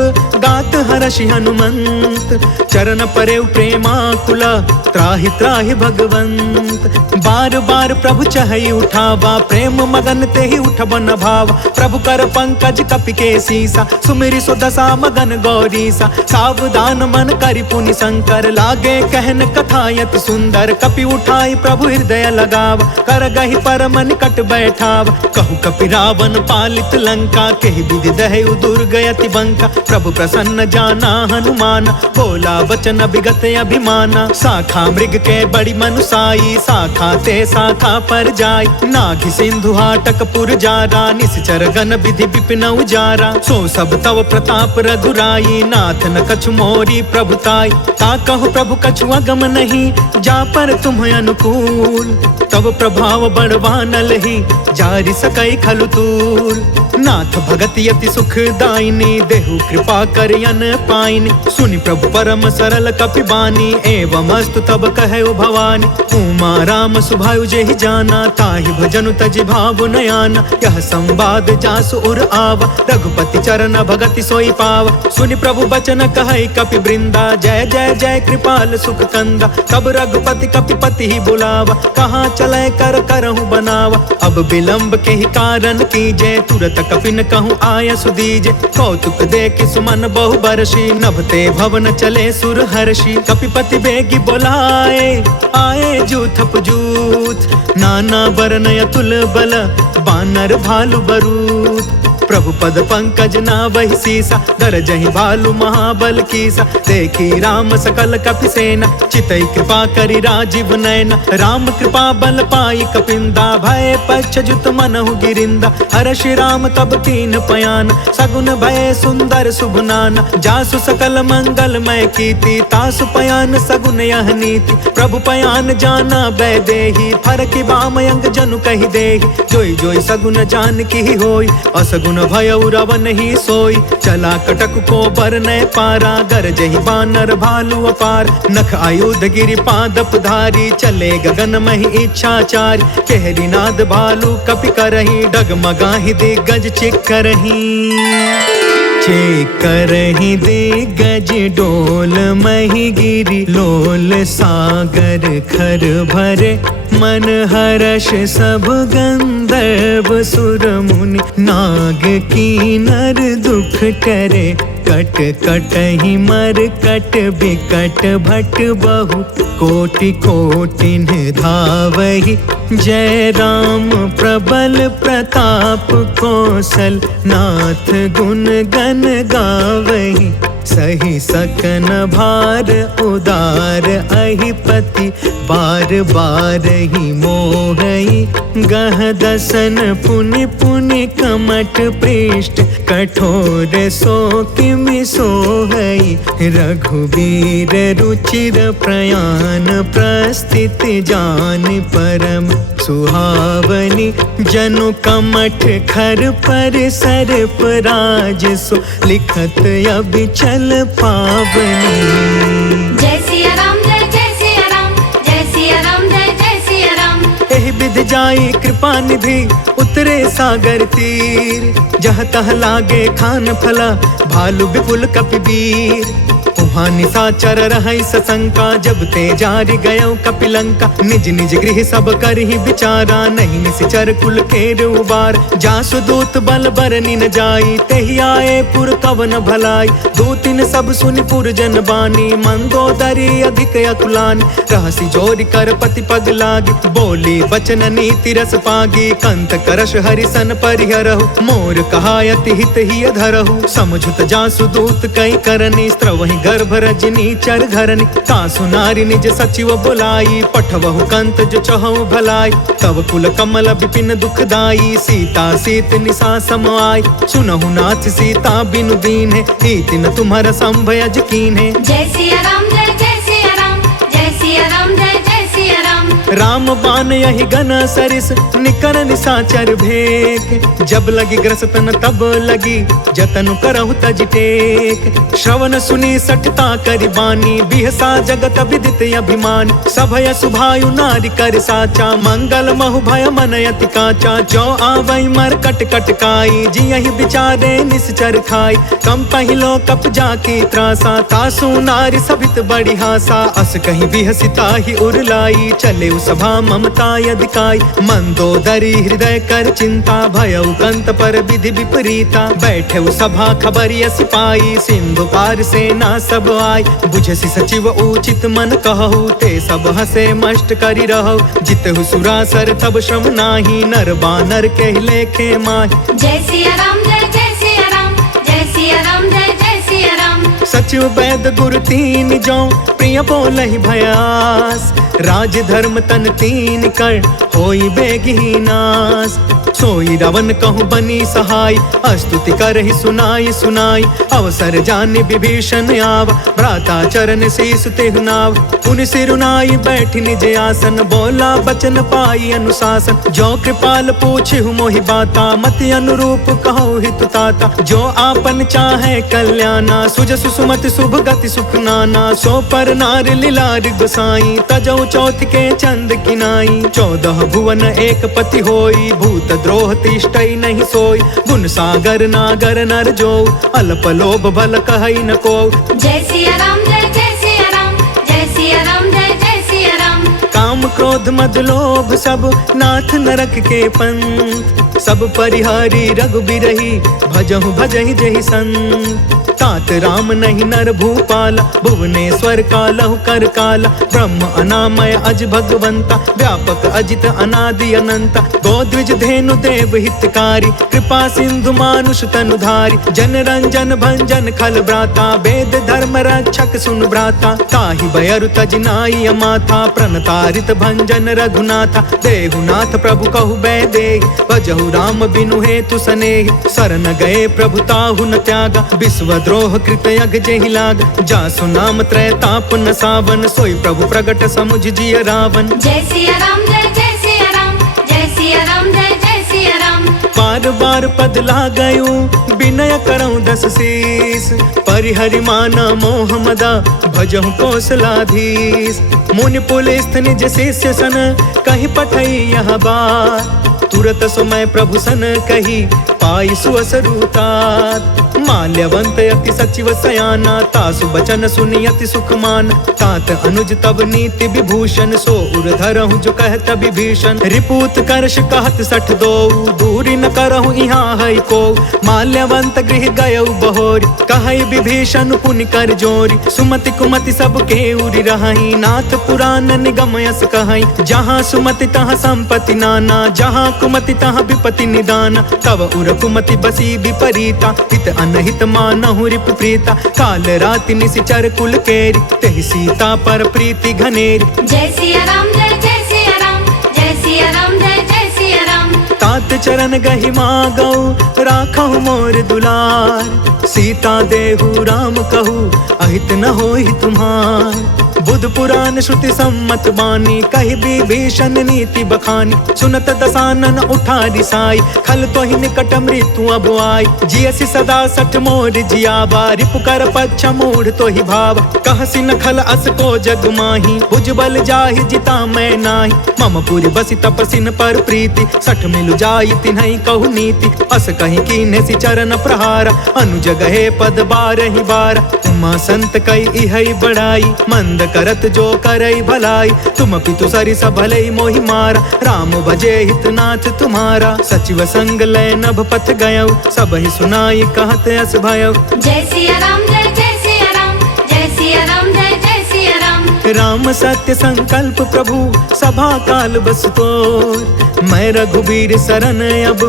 गात हर्षि हनुमंत, चरण परे प्रेमाकुला, त्राहि त्राहि भगवंत, बार बार प्रभु चहई उठावा, प्रेम मगन ते ही उठब न भावा, प्रभु कर पंकज कपि के सीसा, सुमिरि सो दशा मगन गौरीसा, सावधान मन करि पुनि शंकर, लागे कहन कथा यति सुंदर, कपि उठाई प्रभु हृदय लगावा, कर गहि परम निकट बैठावा, कहु कपि रावण पालित लंका, केहि विधि दहु दुर्ग यति बंका, प्रभु प्रसन्न जाना हनुमाना, बोला वचन विगत अभिमाना, शाखा मृग के बड़ी मनुसाई, शाखा ते शाखा पर जाई, नाघि सिंधु हाटक पुर जारा, निश्चर गण विधि विपिन उजारा, सो सब तव प्रताप रघुराई, नाथ न कछु मोरी प्रभुताई, ता कहु प्रभु कछु अगम नहीं, जा पर तुम अनुकूल, तब प्रभाव बड़वानल ही, जारि सकई खलु तूल, नाथ भगति यति सुख दायिनी, देहु कृपा करियन पाइनी, सुनि प्रभु परम सरल कपि बानी, एवं अस्तु तब कहु भवानी, उमा राम सुभायु जेहि जाना, ताहि भजनु तजि भाव नयाना, यह संवाद जासु उर आवा, रघुपति चरण भगति सोई पावा, सुनि प्रभु बचन कहै कपि वृंदा, जय जय जय कृपाल सुख कंदा, तब रघुपति कपिपति ही बुलावा, कहाँ चले कर करहु बनावा, अब विलंब के ही कारण कीजे, तुरत कपिन कहूँ आय सुदीजे। कौतुक देखि सुमन बहु बरसी, नभते भवन चले सुर हर्षि। कपिपति बेगी बोलाए, आए जूथप जूथ, नाना बरन अतुल बल, बानर भालु बरूथ। प्रभु पद पंकज नावहि सीसा, गरजहि भालु महाबल कीसा। देखी राम सकल कपि सेना, चितई कृपा करि राजीव नयना। राम कृपा बल पाई कपिंदा, भय पच्छजुत मनहु गिरिंदा। हर्षि राम तब कीन पयान, सगुन भय सुंदर शुभ नाना। जासु सकल मंगलमय कीर्ति, तासु पयान सगुन यह नीति। प्रभु पयान जाना बैदेही, फरकि बामयंग जनु कहि देहि। जोई जोई सगुन जान की होई, असगुन भय रावण ही सोई। चला कटक को बरनय पारा, गरजहि बानर भालु अपार। नख आयुध गिरि पादप धारी, चले गगन महि इच्छाचारी। केहरी नाद भालु कपि करही, डगमगाहि दिग्गज चिक्करही। चिक्करहि दिग्गज डोल महि गिरि, लोल सागर खर भरे। मन हर्ष सब गंधर्व सुर मुनि, नाग कीनर दुख टरे। कट कटहि मर कट बिकट भट बहु, कोटि कोटिन धावहि। जय राम प्रबल प्रताप कौशल, नाथ गुण गण गावहि। सही सकन भार उदार अहिपति, बार बार ही मोहई। गह दसन पुनि पुनि कमट पृष्ठ, कठोर सो किमि सोहई। रघुबीर रुचिर प्रयाण, प्रस्थिति जान परम सुहावनी। जनु कमठ खर पर सर्प राज सो, लिखत अबिचल पावनी। जय सिया राम जय जय सिया राम, जय सिया राम जय जय सिया राम। एहि विधि जाई कृपा निधि, उतरे सागर तीर। जह तह लागे खान फला, भालु विपुल कपिवीर। उहाँ निशाचर रहै सशंका, जब ते जारि गयो कपिलंका। निज निज गृह सब करहि विचारा, नहीं निश्चर कुल केर उबार। जासु दूत बल बरनि न जाई, तेहि आए पुर कवन भलाई। दूतिन सब सुनि पुर जन बानी, मंदोदरी अधिक अकुलानी। रहसि जोरि कर पति पग लागी, बोली बचन नीति रस पागी। कंत करश हरिसन परिहरहु, मोर कहायति हित ही धरहु। समझुत जासु दूत कई करनी, स्त्रवहि गर्भ रजनी चर घरनी। तासु नारी निज सचिव बुलाई, पठवहु कंत जो चहु भलाई। तब कुल कमल विपिन दुखदाई, सीता सीत निशा सम आई। सुनहु नाथ सीता बिनु दीन्हे, हीति न तुम्हारा संभयज कीन्हे। जय सिया राम जय जय सिया राम, जय सिया राम जय जय सिया राम। राम बान यही गन सरिस, निकर निशाचर भेक। जब लगी ग्रसतन तब लगी, जतनु करहु तज टेक। श्रवण सुनी सठता करि बानी, बिहसा जगत विदित अभिमान। सभय सुभायु नारी कर साचा, मंगल महु भय मन अति काचा। जो आवै मर कट कट काई, जियहि विचारे निश्चर खाई। कम पहिलो कप जाकी त्रासा, तासु नारी सभित बड़ी हासा। अस कहीं बिहसिता ही उरलाई, चले सभा ममता यदिकाई। मंदोदरी हृदय कर चिंता, भयउ कंत पर विधि विपरीता। बैठे सभा खबरिया सिपाही, सिंधु पार सेना सब आई। बुझसि सचिव उचित मन कहु, ते सब हसे मष्ट करि रहु। जितहु सुरासर तब श्रम नाही, नर बानर के लेखे माही। जय सिया राम जय जय सिया राम, जय सिया राम जय जय सिया राम। सचिव वैद गुरु तीन जो, प्रिय बोलहि भयास। राज धर्म तन तीन कर, होई बेगी नास। सोई रावण कहूँ बनी सहाय, स्तुति करहि सुनाई सुनाई। अवसर जानि विभीषण आव, भ्राता चरण शीस तेहु नाव। पुनि सिरुनाई बैठि निज आसन, बोला बचन पाई अनुशासन। जो कृपाल पूछहु मोहि बाता, मति अनुरूप कहु हित ताता। जो आपन चाहे कल्याणा, सुजसु सुमति शुभ गति सुख नाना। सो पर नार लीलार गोसाई, तजौ चौथ के चंद किनाई। 14 भुवन एक पति होई, भूत द्रोह तिष्ठई नहीं सोई। गुण सागर नागर नर जो, अल्प लोभ भल कहई न को। जय सिया राम जय जय सिया राम, जय सिया राम जय जय सिया राम। काम क्रोध मद लोभ सब नाथ नरक के पंथ। सब परिहारी रघुबीरहि भजहु भजहि जहि संत। तात राम नहीं नर भूपाला भुवनेश्वर कालहु कर काला। ब्रह्म अनामय अज भगवंता व्यापक अजित अनादि अनंता। गोद्विज धेनु देव हितकारी कृपा सिंधु मानुष तनुधारी। जन रंजन भंजन खल भ्राता वेद धर्म रक्षक सुन भ्राता। ताहि बयरु तज नाई अमाथा प्रणतारित भंजन रघुनाथा। देहुनाथ प्रभु कहु बैदेहि भजहु राम बिनु हेतु सनेहि। शरण गए प्रभु ताहु न त्यागा विश्व द्रोह कृत यज्ञ जेहि लाग। जासु नाम त्रय ताप न सावन सोई प्रभु प्रगट समुझ जिय रावण। जय सिया राम जय जय सिया राम जय सिया राम जय जय सिया राम। बार बार पद लागयूं विनय करऊं दस शीस। परिहरि माना मोह मदा भजहु कौशलाधीश। मुनि पुलिस निज शिष्य सन कहि पठई यह बात। तुरत समय प्रभु सन कही पाई सुअसरुतात। माल्यवंत अति सचिव सयाना तासु बचन सुनि अति सुख मान। तात अनुज तब नीति विभूषण सो उर धरहु जो कहत विभीषण। रिपूत करश कहत सठ दो दूरी न करहु यहाँ है को। माल्यवंत गृह गयउ बहोरी कहई विभीषण पुनि कर जोरी। सुमति कुमति सब के उरी रहई नाथ पुराण निगम यस कहई। जहाँ सुमति तहाँ संपत्ति नाना जहाँ कुमति तहाँ विपत्ति निदाना। तब उर कुमति बसी विपरीता हित अनहित मानहु रिपु प्रीता। काल राति निशिचर कुल केरी तेहि सीता पर प्रीति घनेरी। जय सिया राम जय जय सिया राम जय सिया राम जय जय सिया राम। तात चरण गहि मागौ राखहु मोर दुलार। सीता देहु राम कहू अहित न होहि तुम्हार। बुध पुराण श्रुति सम्मत बानी कहि विभीषण नीति बखानी। सुनत दसानन उठा रिसाई खल तोहि निकट मृत्यु अब आई। जियसि सदा सठ मोर जियावा रिपु कर पक्ष मूढ़ तोहि भाव। कहसि न खल अस को जग माही भुजबल जाहि जिता मैं नाही। मम पुरि बसि तपसिन पर प्रीति सठ मिलु जाई तिन्हई कहु नीति। अस कहि कीन्हे सि चरण प्रहारा अनुज गहे पद बारहि बारा। उमा संत कई इहई बड़ाई मंद करत जो करई भलाई। तुम पितु सरिस भलई मोहि मारा राम भजे हितनाथ तुम्हारा। सचिव संग लय नभ पथ गयउ सबहि सुनाई कहत अस भयउ। जय सिया राम जय जय सिया राम जय सिया राम जय जय सिया राम। राम सत्य संकल्प प्रभु सभा काल बस तोर। मैं रघुबीर शरण अब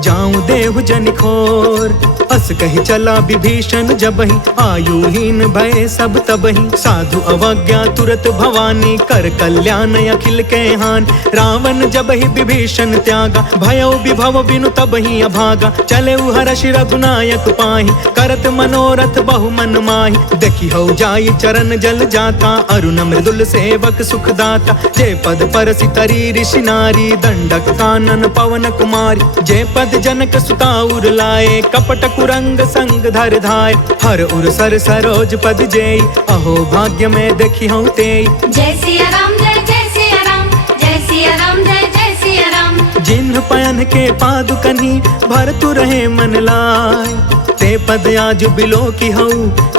जाऊं देहु जनिखोर। अस कही चला विभीषण जबहि आयुहीन भय सब तबहि। साधु अवज्ञा तुरत भवानी कर कल्याण अखिल के हान। रावण जबहि विभीषण त्यागा भयउ विभव बिनु तबहि अभागा। चले हर्षि रघुनायक पाहि करत मनोरथ बहु मन माहि। देखि हौ जाई चरण जल जाता अरुण मृदुल सेवक सुखदाता। जे पद परसि तरी ऋषि नारी दंडक कानन पवन कुमारी। जे पद जनक सुता उर लाए कपट कुरंग संग धर धाय। हर उर सर सरोज पद जेई अहो भाग्य में देखी हूँ तेई। जय सिया राम जय जय सिया राम जय सिया राम जय जय सिया राम। जिन्ह पयन के पादुकन्हि भरतु रहे मन लाय। ते पद आज बिलो की हऊ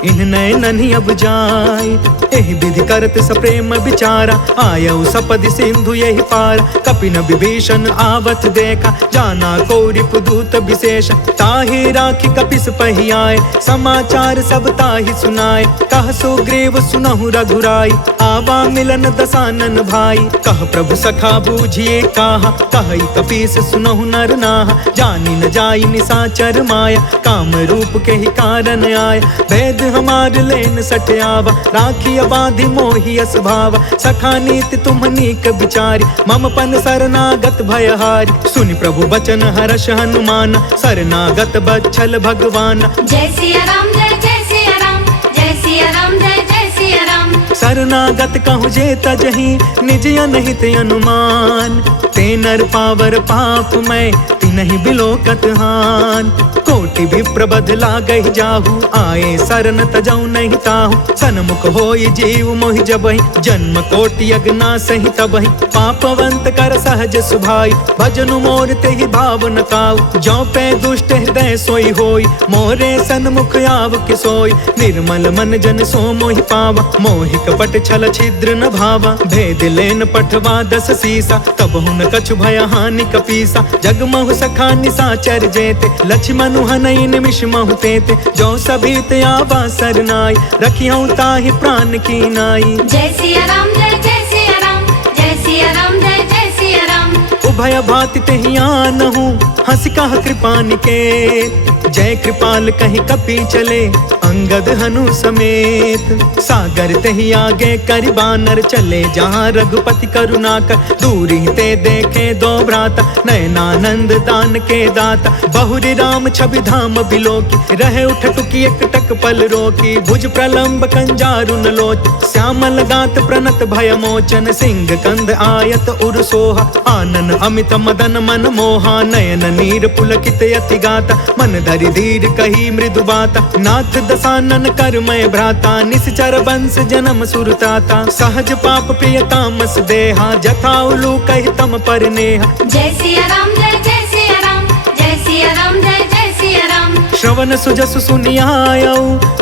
इन नयनहि अब जाय। एहि विधि करत सप्रेम विचारा आयऊ सपदि सिंधु यही पार। कपिन विभीषण आवत देखा जाना को रिपु दूत विशेष। ताहि राखी कपिस पहि आए समाचार सब ताहि सुनाए। कह सुग्रीव सुनहु रघुराई आवा मिलन दसानन भाई। कह प्रभु सखा बूझिए काहा कहई कपीस सुनहु नर नाहा। जानी न जाई निसाचर माया काम रूप के ही कारण आया। वेद हमार लेन सठ आवा राखी अबाधि मोहि अस भावा। सखा नीति तुम नीक विचारी मम पन शरणागत भयहारी। सुनि प्रभु बचन हर्ष हनुमान शरणागत बच्छल भगवान। जय सिया राम जय जय सिया राम जय सिया राम जय जय सिया राम। शरणागत कहु जे तजहि निज अनहित अनुमान। ते नर पावर पाप मैं तिनहि बिलोकत हान। कोटि कोटि विप्र बदला गही जाहू, आए सरन तजऊ नहीं ताहू। सन्मुख होई जीव मोहि जबहि, जन्म कोटि अगना सही तबहि। पापवंत कर सहज सुभाई, भजनु मोर तेहि भाव न काऊ। जौ पे दुष्ट हृदय सोई होई, मोरे सन्मुख आव के सोई। निर्मल मन जन सो मोहि पावा, मोहि कपट छल छिद्र न भावा। भेद लेन पठवा दस सीसा, तब हुन कछु भय हानि कपीसा। जगमहु सखा निसाचर जेते, लक्ष्मणु हनई निमिष महु तेते। जो सभीत आवा सरनाई, रखियौ ताहि प्राण की नाई। जय सिया राम जय जय सिया राम, जय सिया राम जय जय सिया राम। उभय भाति तेहि आनहु, हंसि कह कृपा निकेत। जय कृपाल कहि कपि चले, अंगद हनु समेत। सागर तेहि आगे करि बानर, चले जहाँ रघुपति करुणा कर। दूरी ते देखे दो भ्राता, नयनानंद दान के दाता। बहुरी राम छवि धाम बिलोकी, रहे उठ टुकी एक टक पल रोकी। भुज प्रलंब कंजारु न लोच, श्यामल गात प्रणत भय मोचन। सिंह कंद आयत उर सोहा, आनन अमित मदन मन मोहा। नयन नीर पुलकित यति गाता, मन धरि धीर कही मृदु बाता। नाथ दसानन कर मैं भ्राता, निश्चर वंश जन्म सुरताता। सहज पाप प्रिय तामस देहा, जथा उलू कहि तम पर नेहा। जय सिया राम जय जय सिया राम, जय सिया राम जय जय सिया राम। श्रवण सुजसु सुनियायौ,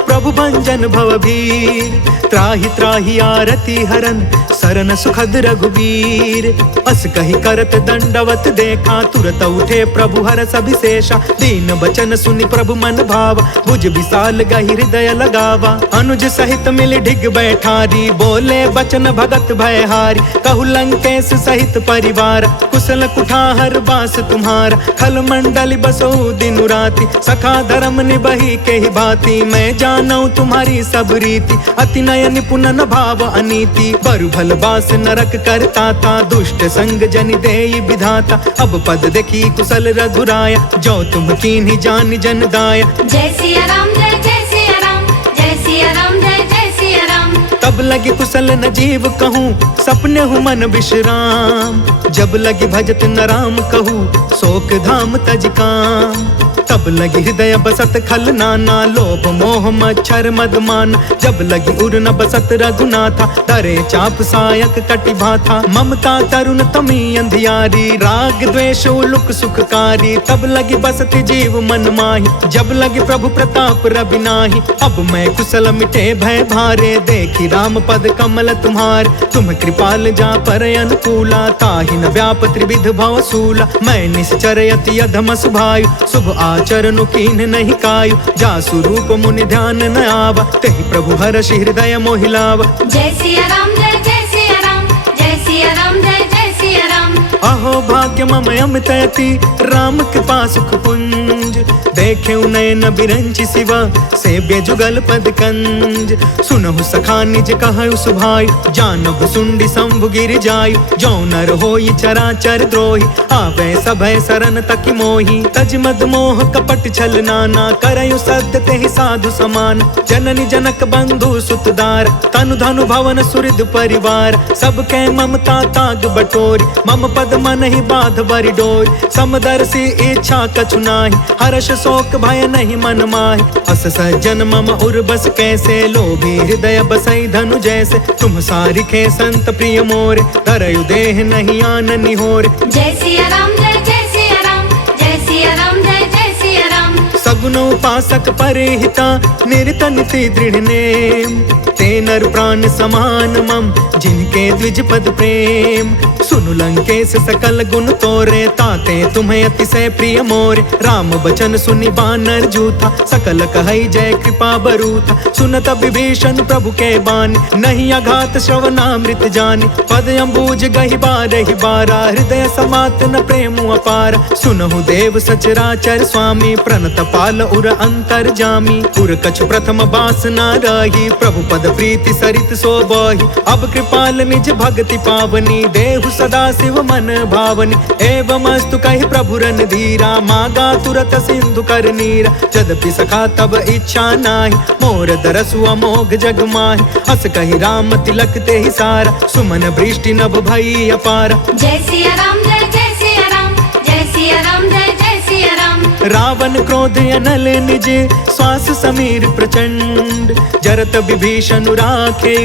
प्रभु भंजन भवभीर। त्राहि त्राहि आरती हरन, सरन सुखद रघुबीर। अस कहि करत दंडवत देखा, तुरत उठे प्रभु हरष अभिषेषा। दीन बचन सुनि प्रभु मन भावा, भुज विशाल गहि हृदय लगावा। अनुज सहित मिल ढिग बैठारी, बोले बचन भगत भयहारी। कहु लंकेश सहित परिवार, कुशल कुठार बास तुम्हारा। खल मंडल बसो दिन राति, सखा धर्म निबही के ही भांति। मैं जानऊ तुम्हारी सब रीति, अति नय निपुण न भाव अनीति। बरु भल बास नरक करता था, दुष्ट संग जनि देई विधाता। अब पद देखी कुशल रघुराया, जो तुम कीन्ही जान जन दाया। जय सिया राम जय जय सिया राम, जय सिया राम जय जय सिया राम। तब लगी कुशल न जीव कहूँ, सपने हूँ मन विश्राम। जब लगी भजत न राम कहूँ, शोक धाम तज काम। तब लगी हृदय बसत खल नाना, लोभ मोह मच्छर मदमान। जब लगी उर न बसत रघुनाथा, डरे चाप सायक कटि भाथा। ममता तरुण तमी अंधियारी, राग द्वेष उलुक सुखकारी। तब लगी बसत जीव मन माही, जब लगी प्रभु प्रताप रवि नाही। अब मैं कुशल मिटे भय भारे, देखी राम पद कमल तुम्हार। तुम कृपाल जा पर अनुकूला, ताहि न व्याप त्रिविध भव सूला। मैं निश्चर यति अधम सुभायु, शुभ आचरण कीन्ह नहीं कायु। जासु रूप मुनि ध्यान न आवा, तेहि प्रभु हर्षि हृदय मोहि लावा। जय सिया राम जय जय सिया राम, जय सिया राम जय जय सिया राम। अहो भाग्य मम अमित अति, राम कृपा सुख पुंज। देखे नयन बिरंचि शिवा, सेव्य जुगल पद कंज। सुनहु सखा निज कहु सुभाई, जानहु सुंडी शंभु गिर जायु। जो नर होई चराचर द्रोही, आवे सभय सरन तकि मोही। तज मद मोह कपट छल नाना, करयु सत्य तेहि साधु समान। जननी जनक बंधु सुतदार, तनु धनु भवन सुहृद परिवार। सबके ममता ताग बटोरी, मम पद मन ही बाध बरि डोरी। समदर्शी इच्छा कछु नाही, हर्ष शोक भय नहीं मन माहि। अस सज्जन मम उर बस कैसे, लोभी हृदय बसई धनु जैसे। तुम सारिखे संत प्रिय मोरे, धरयु देह नहीं आन निहोरे। जय सिया राम जय जय सिया राम, जय सिया राम जय जय सिया राम। सगुन उपासक परिहिता, निरत नीति दृढ़ नेम। ते नर प्राण समान मम, जिनके द्विज पद प्रेम। सुनु लंकेश सकल गुण तोरे, ताते तुम्हें अतिशय प्रिय मोरे। राम बचन सुनि बानर जूथा, सकल कहई जय कृपा बरूथा। सुनत विभीषण प्रभु के बानी, नहीं अघात श्रवणामृत जानी। पद अम्बुज गहि बारहि बारा, हृदय समात न प्रेम अपारा। सुनहु देव सचराचर स्वामी, प्रणत पाल उर अंतर जामी। उर कछु प्रथम बास न रही, प्रभु पद प्रीति सरित सोबहि। अब कृपाल निज भक्ति पावनी, देहु सदा शिव मन भावनी। एवं अस्तु कहि प्रभु रन धीरा, मागा तुरत सिंधु कर नीरा। यद्यपि सखा तब इच्छा नाही, मोर दरसु अमोघ जग माहि। हस कहि राम तिलक तेहि सारा, सुमन वृष्टि नभ भई अपारा। जय सिया राम जय जय सिया राम, जय सिया राम जय जय सिया राम। रावण क्रोध अनल निज श्वास समीर प्रचंड जरत विभीषण राखे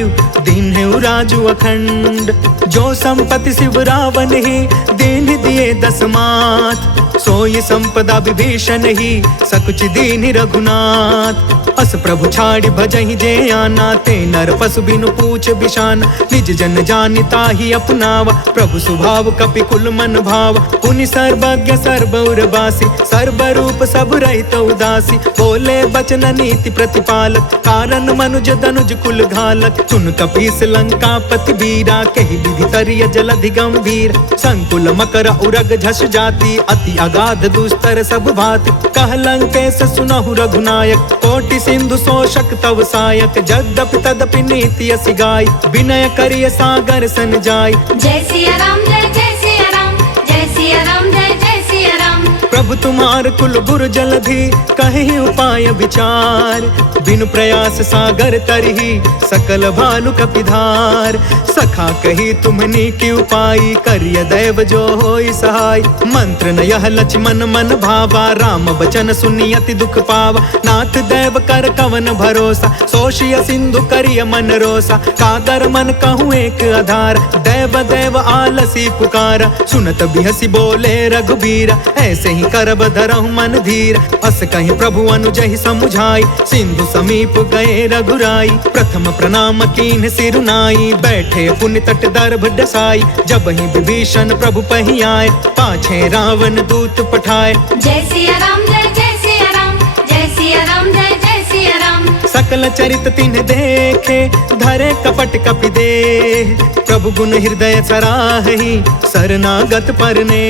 दीन है राजू अखंड जो संपत्ति शिव रावण ही दीन दिए दस मात सोई संपदा विभीषण ही सकुच दीन रघुनाथ अस प्रभु छाड़ भजहि जे आना ते नर पशु बिनु पूछ बिशान निज जन जानिता ही अपनावा प्रभु स्वभाव कपि कुल मन भाव पुनि सर्वज्ञ सर्वौर बासी सर्वरूप सब रहित उदासी बोले बचन नीति प्रतिपालक कारण मनुज दनुज कुल घालक सुन कपीस लंका पति बीरा कहि विधि तरिय जलधि गंभीर संकुल मकर उरग झस जाति अति अगाध दुस्तर सब भाति कह लंकेश सुनहु रघुनायक कोटि सिंधु शोषक तव सायक जद्यपि तदपि नीति असि गाय विनय करिय सागर सन जाय जय सिया राम जय जय सिया राम जय सिया राम जय जय सिया राम प्रभु तुम्हार कुल गुरु जलधि कहि उपाय विचार बिनु प्रयास सागर तरही सकल भालु कपिधार सखा कही तुमनी की उपाय करिय दैव जो होई सहाय मंत्र न यह लक्ष्मण मन भावा राम बचन सुनि अति दुख पावा नाथ दैव कर कवन भरोसा सोशिय सिंधु करिय मन रोसा कादर मन कहूँ एक आधार दैव दैव आलसी पुकारा सुनत बिहसी बोले रघुबीरा ऐसे ही करब धरहु मन धीर अस कहीं प्रभु अनुजहि समुझाई सिंधु समीप गए रघुराई प्रथम प्रणाम कीन्ह सिरुनाई बैठे पुण्य तट दर्भ डसाई जब ही विभीषण प्रभु पही आए पाछे रावण दूत पठाए जय सिया राम जय जय सिया राम जय सिया राम जय जय सिया राम सकल चरित तिन्ह देखे धरे कपट कपि देह प्रभु गुण हृदय सराहि शरणागत परने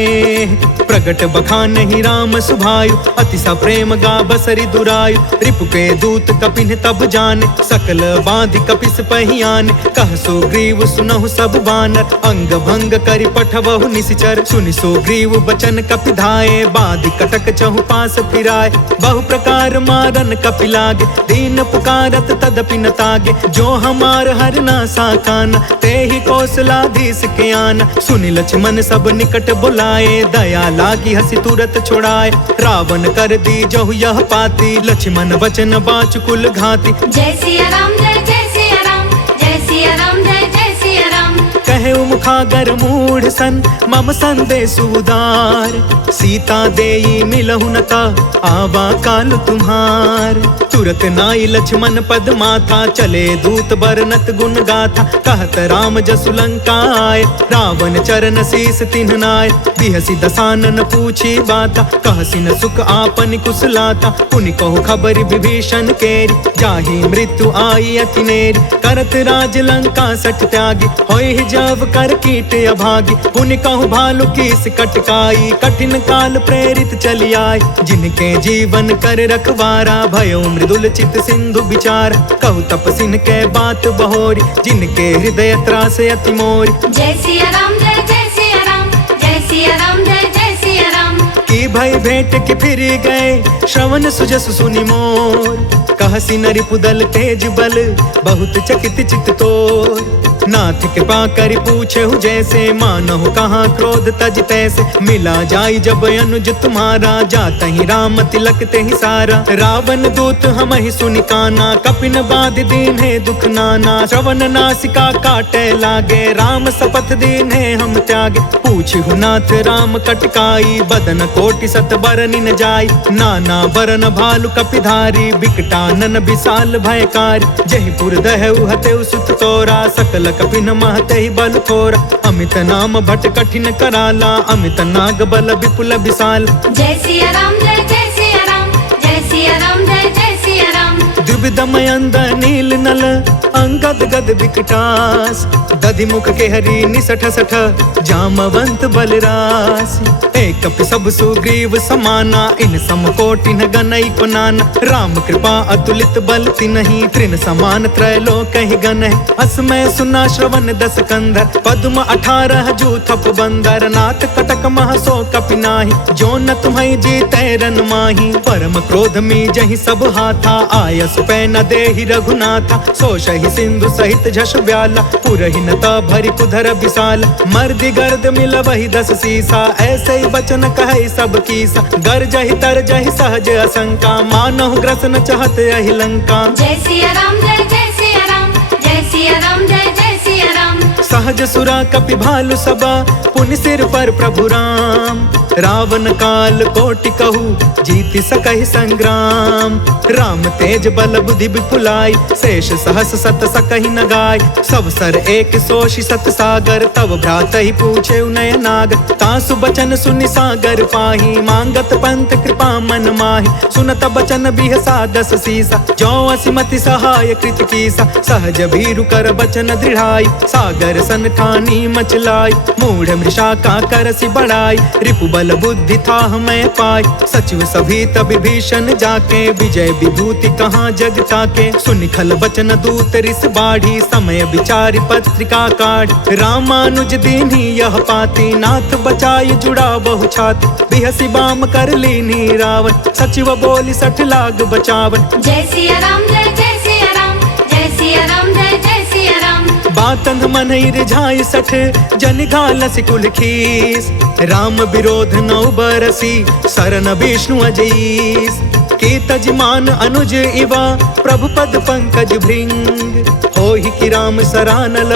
प्रगट बखानहि राम सुभायु अति सा प्रेम गा बसरि दुरायु रिपु के दूत कपिन तब जाने सकल बांधि कपिस पहियाने कह सुग्रीव सुनहु सब बानर अंग भंग करि पठवहु निशिचर सुनि सुग्रीव बचन कपि धाये बाधि कटक चहु पास फिराए बहु प्रकार मारन कपि लागे दीन पुकारत तदपि न तागे जो हमार हर ना साकाना ते ही कौशलाधीश के आना सुनि लक्ष्मण सब निकट बुलाए दया लागी हसी तुरत छोड़ाए रावण कर दी जहु यह पाती लक्ष्मण वचन बाच कुल घाती जय सिया राम जय जय सिया राम जय सिया राम जय जय सिया राम कहे मुखागर मूढ़ सन मम संदेश उदार सीता देई मिलहु नता आवा काल तुम्हार तुरत नाई लक्ष्मण पद माथा चले दूत बरनत गुण गाथा कहत राम जसु लंका आए रावण चरण शीस तिन्ह नाय बिहसी दसानन पूछी बाता कहसी न सुख आपन कुशलाता पुनि कहु खबर विभीषण केरी जाहि मृत्यु आई अति नेरी करत राज लंका सठ त्यागी होय जब कर कीट अभागी पुनि कहु भालु कीस कटकाई कठिन काल प्रेरित चली आई जिनके जीवन कर रखवारा भयो मृदुल चित सिंधु विचार कहु तपसिन के बात बहोरी जिनके हृदय त्रास अति मोरी जय सिया राम जय जय सिया राम जय सिया राम जय जय सिया राम की भई भेंट के फिर गए श्रवण सुजस सुनि मोर कहसी नरि पुदल तेज बल बहुत चकित चित तोर नाथ कृपा करि पूछे जैसे मानहु कहाँ क्रोध तज तैसे मिला जाई जब अनुज तुम्हारा जाता ही राम तिलक ते ही सारा रावण दूत हम ही सुनिकाना कपिन बाध दीन है दुख नाना श्रवण नासिका काटे लागे राम शपथ दीन है हम त्यागे पूछहु नाथ राम कटकाई बदन कोटि सत बरनि न जाई नाना बरन भालु कपिधारी बिकटानन विशाल भयकारी जयपुर दहु हतेउ सुत तोरा सकल कपिन महते ही बल थोरा अमित नाम भट कठिन कराला अमित नाग बल विपुल विशाल जय सिया राम जय जय सिया राम जय सिया राम जय जय सिया राम द्विविधमयंद नील नल अंगद गद विकटास दधि मुख के हरि निसठ सठ जामवंत बलरास एक कपि सब सुग्रीव समाना इन समकोटि न गनई को नाना राम कृपा अतुलित बल तिनहि तृण समान त्रैलोक ही गन है असमय सुना श्रवण दस कंधर पद्म 18 जू थप बंदर नाथ कटक महसो कपि नाही जो न तुम्हें जीते रन माही परम क्रोध में जही सब हाथा आयस पै न देहि रघुनाथा, सोषहि सिंधु सहित झस ब्याला, पुरहि न त भरि कुधर विशाल, मर्दि गर्द मिलबहि 10 सीसा, ऐसे ही बचन कहै सब कीसा, गरजहि तरजहि सहज असंका, मानहु ग्रसन चहत अहि लंका। जय सिया राम जय जय सिया राम, जय सिया राम जय जय सिया राम। सहज सुरा कपि भालु सबा, पुनि सिर पर प्रभु राम, रावण काल कोटि कहू, जीति सकहि संग्राम। राम तेज बल बुद्धि विपुलाई, शेष सहस सत सकहि न गाय, सब सर एक सोषि सत सागर, तब भ्रात ही पूछे नय नाग, तासु बचन सुनि सागर पाही, मांगत पंत कृपा मन माही, सुनत बचन बिहसा 10 सीसा, जो असिमति सहाय कृत कीसा, सहज भीरु कर बचन दृढ़ाई, सागर सन ठानी मचलाई, मूढ़ मृषा का करसि बढ़ाई, रिपु बल बुद्धि था मैं पाई, सचिव सभी तब विभीषण जाके, विजय विभूति कहाँ जग ताके, सुनि खल बचन दूत रिस बाढ़ी, समय विचारि पत्रिका काढ़, रामानुज दीन्ही यह पाती, नाथ बचाई जुड़ा बहु छाती, बिहसी बाम कर लीनी रावण, सचिव बोली 60 लाग बचावन। जय सिया राम जय जय सिया राम, जय सिया राम जय जय सिया राम। बातंग मनहि रिझाई 60, जन घालस कुल खीस, राम विरोध 9 बरसी, सरन विष्णु अजीस, की तजमान अनुज इवा, प्रभु पद पंकज भृंग, होहि कि राम सरानल,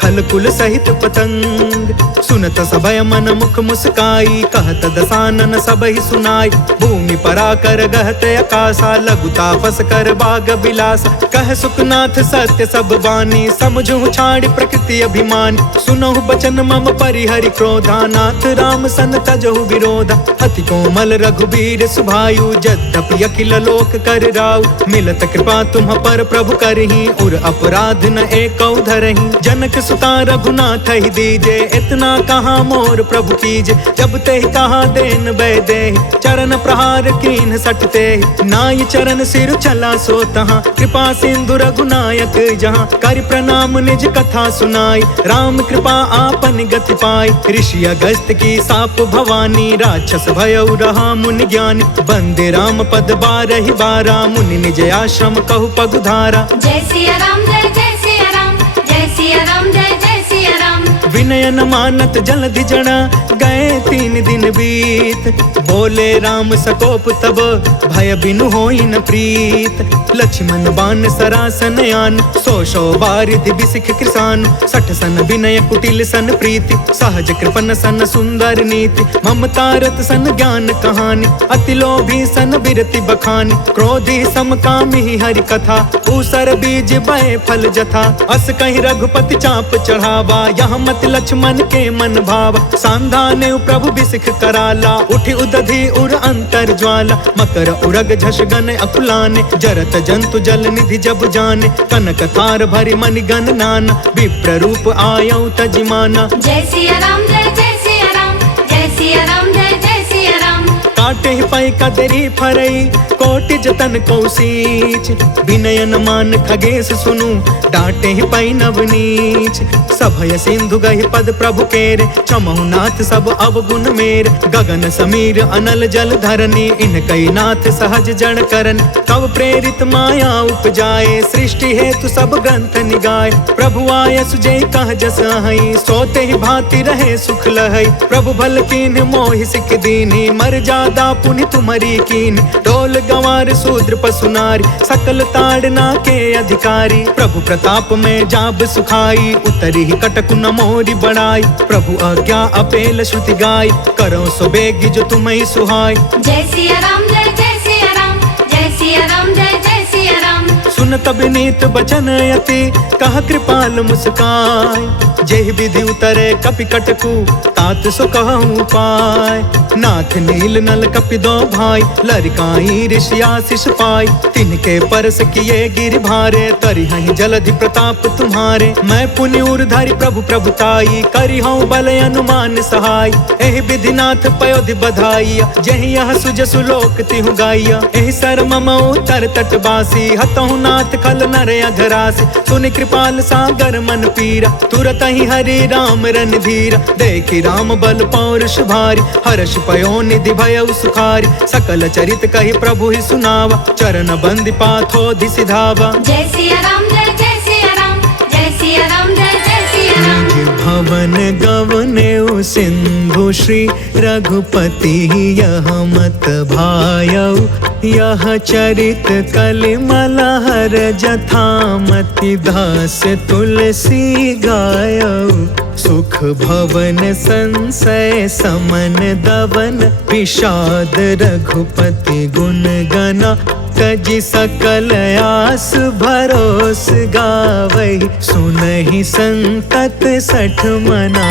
खल कुल सहित पतंग, सुनत सभय मन मुख मुस्काई, कहत दसानन सबहि सुनाई, भूमि पराकर गहत आकाशा, लघु तापस कर बाग बिलासा, कह सुखनाथ सत्य सब बानी, समझु छाड़ी प्रकृति अभिमान, सुनहु बचन मम परिहरि क्रोधा, नाथ राम सन तजहु विरोधा, अति कोमल रघुबीर सुभायु, यद्यपि अखिल लोक कर राउ, मिलत कृपा तुम पर प्रभु करही, उर अपराध न एकौ धरही, जनक सुता रघुनाथ ही दीजे, इतना कहाँ मोर प्रभु कीजे, जब ते कहा देन बैदे, चरण प्रहार कीन सटते, नाई चरण सिर चला सो तहाँ, कृपा सिंधु रघुनायक जहाँ, कर प्रणाम निज कथा सुनाई, राम कृपा आपन गति पाई, ऋषि अगस्त की साप भवानी, राक्षस भयउ रहा मुनि ज्ञानी, बंदे राम पद 12 बारा, मुनि निज आश्रम कहु पगुधारा। जय सिया राम जय जय सिया राम, जय सिया राम जय जय सिया राम। विनय न मानत जलधि जड़ा, गए 3 दिन बीत, बोले राम सकोप तब, भय बिनु होई न प्रीत, लक्ष्मण बाण सरासन आन, 100 बारिधि बिसिख कृसान, 60 सन विनय कुटिल सन प्रीति, सहज कृपन सन सुंदर नीति, ममतारत सन ज्ञान कहानी, अति लोभी सन बिरति बखानी, क्रोधी समकामी हरि कथा, ऊसर बीज बय फल जथा, अस कहीं रघुपति चाप चढ़ावा, यहाँ मत लक्ष्मण के मन भावा, सांधा ने प्रभु बिसिख कराला, उठी उदधि उर अंतर ज्वाला, मकर उरग झषगन अकुलाने, जरत जंतु जल निधि जब जाने, कनक थार भरि मनि गण नाना, विप्र रूप आयौ तजिमाना। जय सिया राम जय जय सिया राम, जय सिया राम जय जय सिया राम। काटे ही पै कदरी फरई, कोटि जतन कौशीच, विनय न मान खगेश सुनु, डांटे ही पै नवनीच, सभय सिंधु गहि पद प्रभु केरे, चमहु नाथ सब अवगुण मेर, गगन समीर अनल जल धरनी, इन कई नाथ सहज जड़ करन, कब प्रेरित माया उपजाए, सृष्टि हेतु सब ग्रंथ निगाए, प्रभु आय सुजय कह जस हई, सोते ही भांति रहे सुख लहई, प्रभु भल कीन मोहि सिख दीनी, मर जादा पुनि तुमरी कीन, डोल गंवार शूद्र पशु नारी, सकल ताड़ना के अधिकारी, प्रभु प्रताप में जाब सुखाई, उतरी ही कटकु न मोरी बढ़ाई, प्रभु आज्ञा अपेल श्रुति गाय, करो सो बेगी जो तुम्हें सुहाय। जय सिया राम जय जय सिया राम, जय सिया राम जय जय सिया राम। सुन तब नीत बचन यति, कह कृपाल मुस्काय, जेहि विधि उतरे कपि कटकु, तात सो कहूँ पाय, नाथ नील नल कपि 2 भाई, लरिकाई ऋषि आशीष पाई, तिनके परस किए गिर भारे, तरिहहि जलधि प्रताप तुम्हारे, मैं पुनि उर्धरि प्रभु प्रभुताई, करिहउँ बल अनुमान सहाय, एहि विधि नाथ पयोधि बधाइया, जेहि यह सुजसु लोक तिहु गाइया, एहि सर मम उतर तट बासी, हतहु नाथ खल नर अघरास, सुनि कृपाल सागर मन पीरा, तुरत ही हरि राम रणधीरा, देखि राम बल पौरुष भारी, हर्ष पयो निधि भयउ सुखारी, सकल चरित कहि प्रभु ही सुनावा, चरण बंदि पाथोधि सिधावा। जय सिया राम जय जय सिया राम, जय सिया राम जय जय सिया राम। निज भवन गवनेउ सिंधु श्री रघुपति यह मत भायउ, यह चरित कलिमल हर जथामति दास तुलसी गायउ, सुख भवन संसय समन दवन, विषाद रघुपति गुण गना, तजि सकल आस भरोस गावै, सुनहि संतत सठ मना।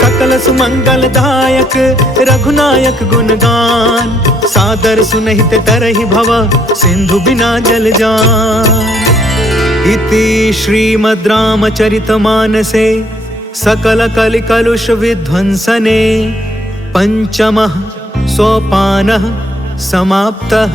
सकल सुमंगल दायक रघुनायक गुणगान, सादर सुनहित तरहि भव सिंधु बिना जल जान। इति श्रीमद् रामचरितमानसे सकल कलि कलुष विध्वंसने पंचमः सोपानः समाप्तः।